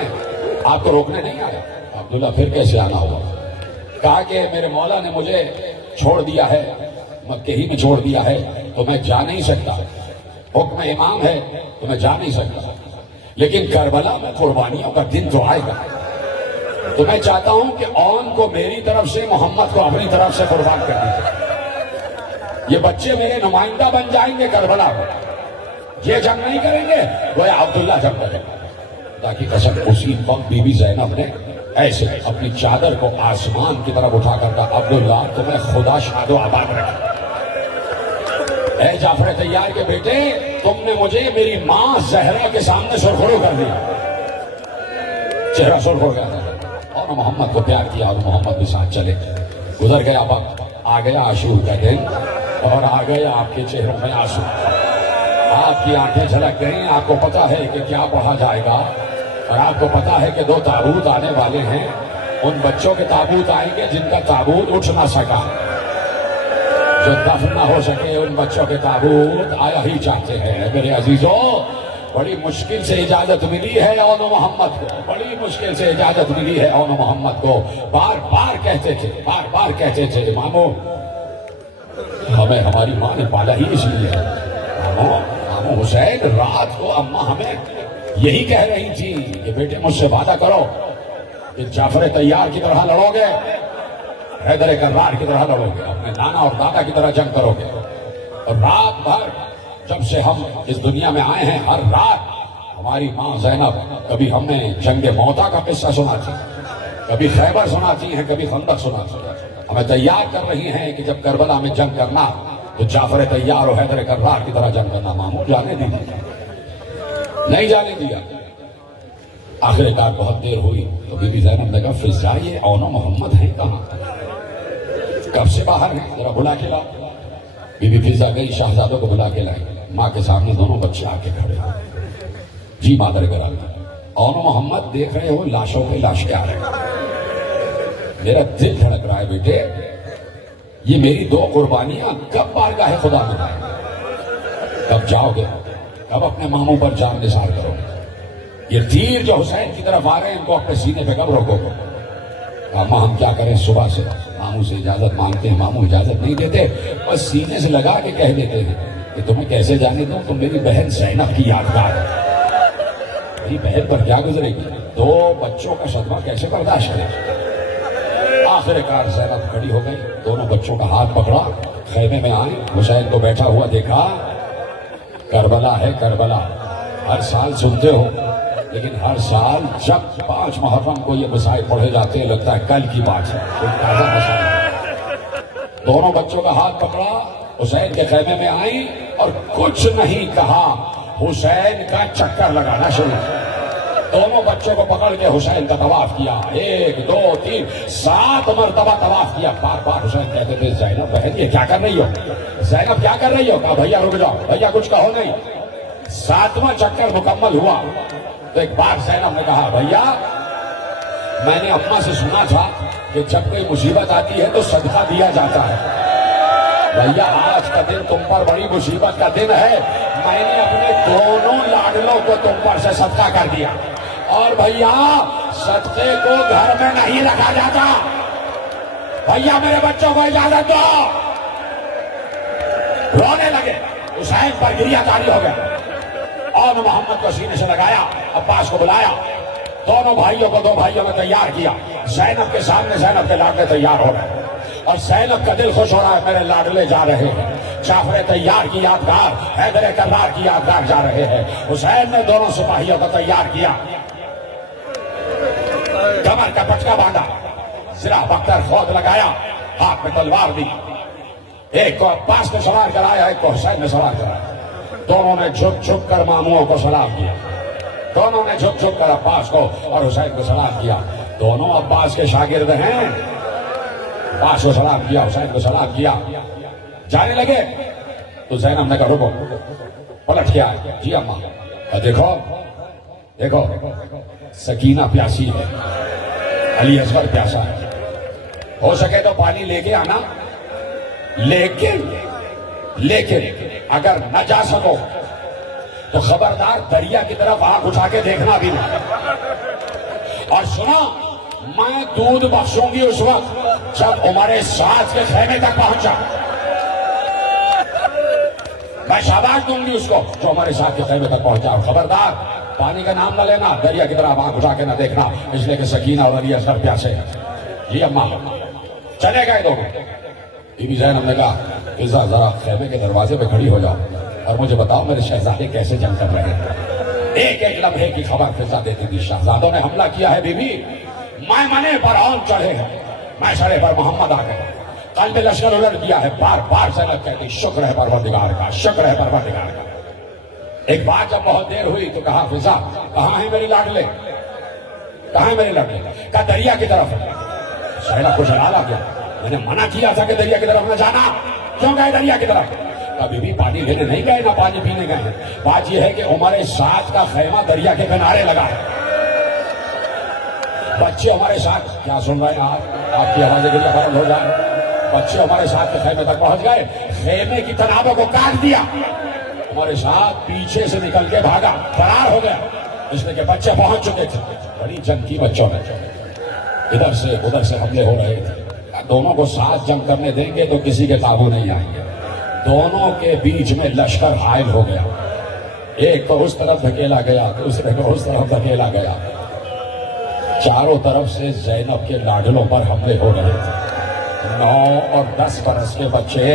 آپ کو روکنے نہیں آیا. عبداللہ پھر کیسے آنا ہوگا؟ کہا کہ میرے مولا نے مجھے چھوڑ دیا ہے, مکہ ہی میں چھوڑ دیا ہے, تو میں جا نہیں سکتا. حکم امام ہے تو میں جا نہیں سکتا, لیکن کربلا میں قربانیوں کا دن تو آئے گا, تو میں چاہتا ہوں کہ اون کو میری طرف سے, محمد کو اپنی طرف سے قربان کر دیجیے. یہ بچے میرے نمائندہ بن جائیں گے کربلا میں. یہ جنگ نہیں کریں گے, گویا عبداللہ جنگ کریں گے. تاکہ قسم اسی وقت بی بی زینب نے ایسے اپنی چادر کو آسمان کی طرف اٹھا کر کہا عبداللہ تمہیں خدا شاد و آباد رکھے. اے جعفر طیار کے بیٹے, تم نے مجھے میری ماں زہرا کے سامنے سرخرو کر دیا. چہرہ سرخ ہو گیا اور محمد کو پیار کیا اور محمد بھی ساتھ چلے. گزر گیا وقت, آ گیا عاشور کا دن اور آ گیا آپ کے چہروں میں آنسو. آپ کی آنکھیں جھلک گئیں. آپ کو پتا ہے کہ کیا پڑھا جائے گا, اور آپ کو پتا ہے کہ 2 تابوت آنے والے ہیں. ان بچوں کے تابوت آئیں گے جن کا تابوت اٹھ نہ سکا, جو دفن نہ ہو سکے. ان بچوں کے تابوت آیا ہی چاہتے ہیں. میرے عزیزوں, بڑی مشکل سے اجازت ملی ہے اون محمد کو, بڑی مشکل سے اجازت ملی ہے اون محمد کو. بار بار کہتے تھے اماموں ہمیں ہماری ماں نے پالا ہی اس لیے. امام حسین رات کو اماں ہمیں یہی کہہ رہی تھی کہ بیٹے مجھ سے وعدہ کرو کہ جعفر طیار کی طرح لڑو گے, حیدر کرار کی طرح لڑو گے, اپنے نانا اور دادا کی طرح جنگ کرو گے. اور رات بھر جب سے ہم اس دنیا میں آئے ہیں ہر رات ہماری ماں زینب کبھی ہم نے جنگ موتا کا قصہ سناتی، کبھی خیبر سناتی ہیں، کبھی خندق سناتی ہیں، ہمیں تیار کر رہی ہیں کہ جب کربلا میں جنگ کرنا تو جعفر تیار اور حیدر کرار کی طرح جنگ کرنا۔ ماموں جانے دیجیے، نہیں جانے دیا۔ آخر کار بہت دیر ہوئی تو بی بی زینب نے کہا فضا یہ اون و محمد ہیں کہاں، کب سے باہر ہیں، ذرا بلا کے لاؤ۔ بی بی فضا گئی، شہزادوں کو بلا کے لائی، ماں کے سامنے دونوں بچے آ کے کھڑے۔ جی مادر گرامی، اون و محمد دیکھ رہے ہو لاشوں پہ لاش کیا رہے، میرا دل دھڑک رہا ہے بیٹے، یہ میری دو قربانیاں کب بارگاہ خدا میں آئے، کب جاؤ گے، کب اپنے ماموں پر جان نثار کرو گے؟ یہ تیر جو حسین کی طرف آ رہے ہیں ان کو اپنے سینے پہ کب روکو گے؟ ماں ہم کیا کریں، صبح سے ماموں سے اجازت مانگتے ہیں، ماموں اجازت نہیں دیتے، بس سینے سے لگا کے کہہ دیتے ہیں کہ تمہیں کیسے جانے دوں، تم میری بہن زینب کی یادگار ہے۔ میری بہن پر کیا گزرے گی، دو بچوں کا صدمہ کیسے برداشت کرے؟ آخر کار زینب کھڑی ہو گئی، دونوں بچوں کا ہاتھ پکڑا، خیمے میں آئے، حسین کو بیٹھا ہوا دیکھا۔ کربلا ہے کربلا، ہر سال سنتے ہو، لیکن ہر سال جب 5 محرم کو یہ مسائل پڑھے جاتے ہیں لگتا ہے کل کی بات ہے، کوئی تازہ مسائل۔ دونوں بچوں کا ہاتھ پکڑا، حسین کے خیمے میں آئی اور کچھ نہیں کہا، حسین کا چکر لگانا شروع کیا۔ دونوں بچوں کو پکڑ کے حسین کا طواف کیا، 1 2 3 7 مرتبہ طواف کیا۔ بار بار حسین کہتے تھے زینب بہن یہ کیا کر رہی ہو، زینب کیا کر رہی ہو؟ کہا بھیا رک جاؤ، بھیا کچھ کہو نہیں۔ 7واں چکر مکمل ہوا تو ایک بار زینب نے کہا بھیا میں نے اماں سے سنا تھا کہ جب کوئی مصیبت آتی ہے تو صدقہ دیا جاتا ہے، بھیا آج کا دن تم پر بڑی مصیبت کا دن ہے، میں نے اپنے دونوں لاڈلوں کو تم پر سے صدقہ کر دیا، اور بھیا صدقے کو گھر میں نہیں رکھا جاتا، بھیا میرے بچوں کو اجازت دو۔ رونے لگے، حسین پر گریہ طاری ہو گیا، اور محمد کو سینے سے لگایا، عباس کو بلایا، دونوں بھائیوں کو 2 بھائیوں نے تیار کیا، زینب کے سامنے زینب کے لاڈلے تیار ہو گئے، اور زینب کا دل خوش ہو رہا ہے میرے لاڈلے جا رہے ہیں، جعفر تیار کی یادگار، حیدر کرار کی یادگار جا رہے ہیں۔ حسین نے دونوں سپاہیوں کو تیار کیا، کمر کا پٹکا باندھا، زرہ بختر خود لگایا، ہاتھ میں تلوار دی، ایک کو عباس نے سوار کرایا، ایک کو حسین نے سوار کرایا۔ دونوں نے جھک جھک کر ماموں کو سلام کیا، دونوں نے جھک جھک کر عباس کو اور حسین کو سلام کیا، دونوں عباس کے شاگرد ہیں، عباس کو سلام کیا، حسین کو سلام کیا، جانے لگے تو زینب نے کہا رکو، پلٹ کے آئے، جی اماں، دیکھو دیکھو سکینہ پیاسی ہے، علی اصغر پیاسا ہے، ہو سکے تو پانی لے کے آنا، لیکن اگر نہ جا سکو تو خبردار دریا کی طرف آنکھ اٹھا کے دیکھنا بھی نہیں، اور سنا میں دودھ بخشوں گی اس وقت جب عمر سعد کے خیمے تک پہنچا، میں شاباش دوں گی اس کو جو عمر سعد کے خیمے تک پہنچا، اور خبردار پانی کا نام نہ لینا، دریا کی طرف آنکھ اٹھا کے نہ دیکھنا، اس لیے کہ سکینہ اور علی اصغر پیاسے ہیں۔ جی اماں، چلے گئے دونوں۔ بی بی زینب نے کہا فضا ذرا خیمے کے دروازے پہ کھڑی ہو جاؤ اور مجھے بتاؤ میرے شہزادے کیسے جنگ کر رہے ہیں۔ ایک ایک لمحے کی خبر فضا دیتی تھی، شہزادوں نے حملہ کیا ہے بی بی، میں منے پر آن چڑھے ہیں، میں سرے پر محمد آ گئے، قلب لشکر الٹ دیا ہے، بار بار زینب کہتی شکر ہے پروردگار کا، شکر ہے پروردگار کا۔ ایک بار جب بہت دیر ہوئی تو کہا فضا کہاں ہیں میری لاڈلے، کہاں ہیں میرے لاڈلے؟ کہا دریا کی طرف ہے۔ زینب کو جلال آ گیا، میں نے منع کیا تھا کہ دریا کی طرف نہ جانا، کیوں گئے دریا کی طرف؟ کبھی بھی پانی لینے نہیں گئے، نہ پانی پینے گئے ہیں، بات یہ ہے کہ عمر سعد کا خیمہ دریا کے کنارے لگا ہے۔ بچے ہمارے ساتھ کیا سن رہے ہیں آپ کی آوازیں کے لیے فوراً ہو جائیں، بچے ہمارے ساتھ کے خیمے تک پہنچ گئے، خیمے کی تنابوں کو کاٹ دیا، ہمارے ساتھ پیچھے سے نکل کے بھاگا، فرار ہو گیا، اس لیے کہ بچے پہنچ چکے تھے۔ بڑی جنگ کی بچوں نے، ادھر سے ادھر سے حملے ہو رہے تھے، دونوں کو ساتھ جنگ کرنے دیں گے تو کسی کے قابو نہیں آئیں گے، دونوں کے بیچ میں لشکر حائل ہو گیا، ایک کو اس طرف دھکیلا گیا، دوسرے کو اس طرف دھکیلا گیا، چاروں طرف سے زینب کے لاڈلوں پر حملے ہو رہے تھے، 9 اور 10 برس کے بچے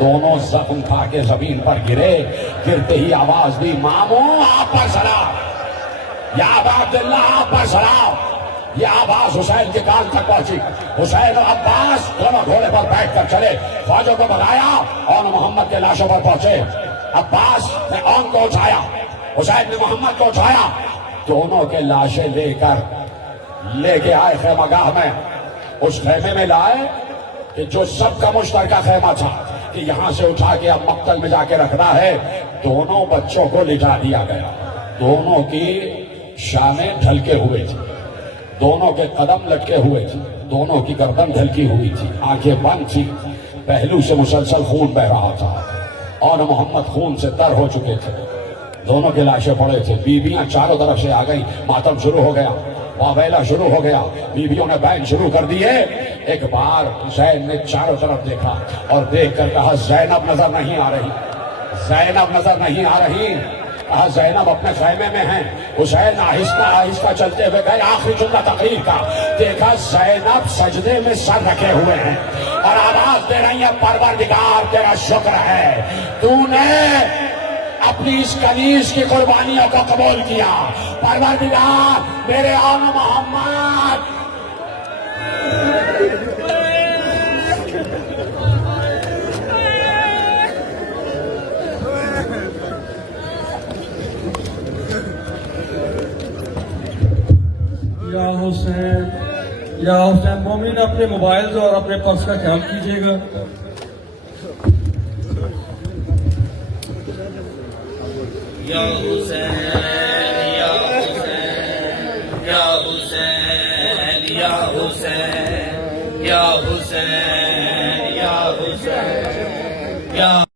دونوں زخم کھا کے زمین پر گرے، گرتے ہی آواز دی، ماموں آپ پر سلام، یا ابا عبداللہ آپ پر سلام۔ یہ آواز حسین کے کان تک پہنچی۔ حسین اور عباس دونوں گھوڑے پر بیٹھ کر چلے، فوجوں کو بھگایا اور محمد کے لاشوں پر پہنچے۔ عباس نے اون کو اٹھایا، حسین نے محمد کو اٹھایا، دونوں کے لاشیں لے کے آئے خیمہ گاہ میں۔ اس خیمے میں لائے کہ جو سب کا مشترکہ خیمہ تھا کہ یہاں سے اٹھا کے اب مقتل میں جا کے رکھنا ہے۔ دونوں بچوں کو لٹا دیا گیا، دونوں کی شانیں ڈھلکے ہوئے تھی، دونوں کے قدم لٹکے ہوئے تھے، دونوں کی گردن ڈھلکی ہوئی تھی، آنکھیں بند تھی، پہلو سے مسلسل خون بہ رہا تھا اور محمد خون سے تر ہو چکے تھے۔ دونوں کے لاشیں پڑے تھے، بیویاں چاروں طرف سے آ گئی، ماتم شروع ہو گیا، واویلا شروع ہو گیا، بیویوں نے بین شروع کر دیے۔ ایک بار حسین نے چاروں طرف دیکھا اور دیکھ کر کہا، زینب نظر نہیں آ رہی، زینب نظر نہیں آ رہی۔ کہا زینب اپنے خیمے میں ہیں۔ حسین آہستہ آہستہ چلتے ہوئے گئے، آخری جملہ تقریر کا، دیکھا زینب سجدے میں سر رکھے ہوئے ہیں اور آواز دے رہی ہیں، پروردگار تیرا شکر ہے، تو نے اپنی اس کنیز کی قربانیوں کو قبول کیا، پروردگار میرے آن محمد۔ یا حسین مومن اپنے موبائل اور اپنے پرس کا خیال کیجیے گا۔ یا حسین یا حسین یا حسین یا حسین یا حسین یا حسین یا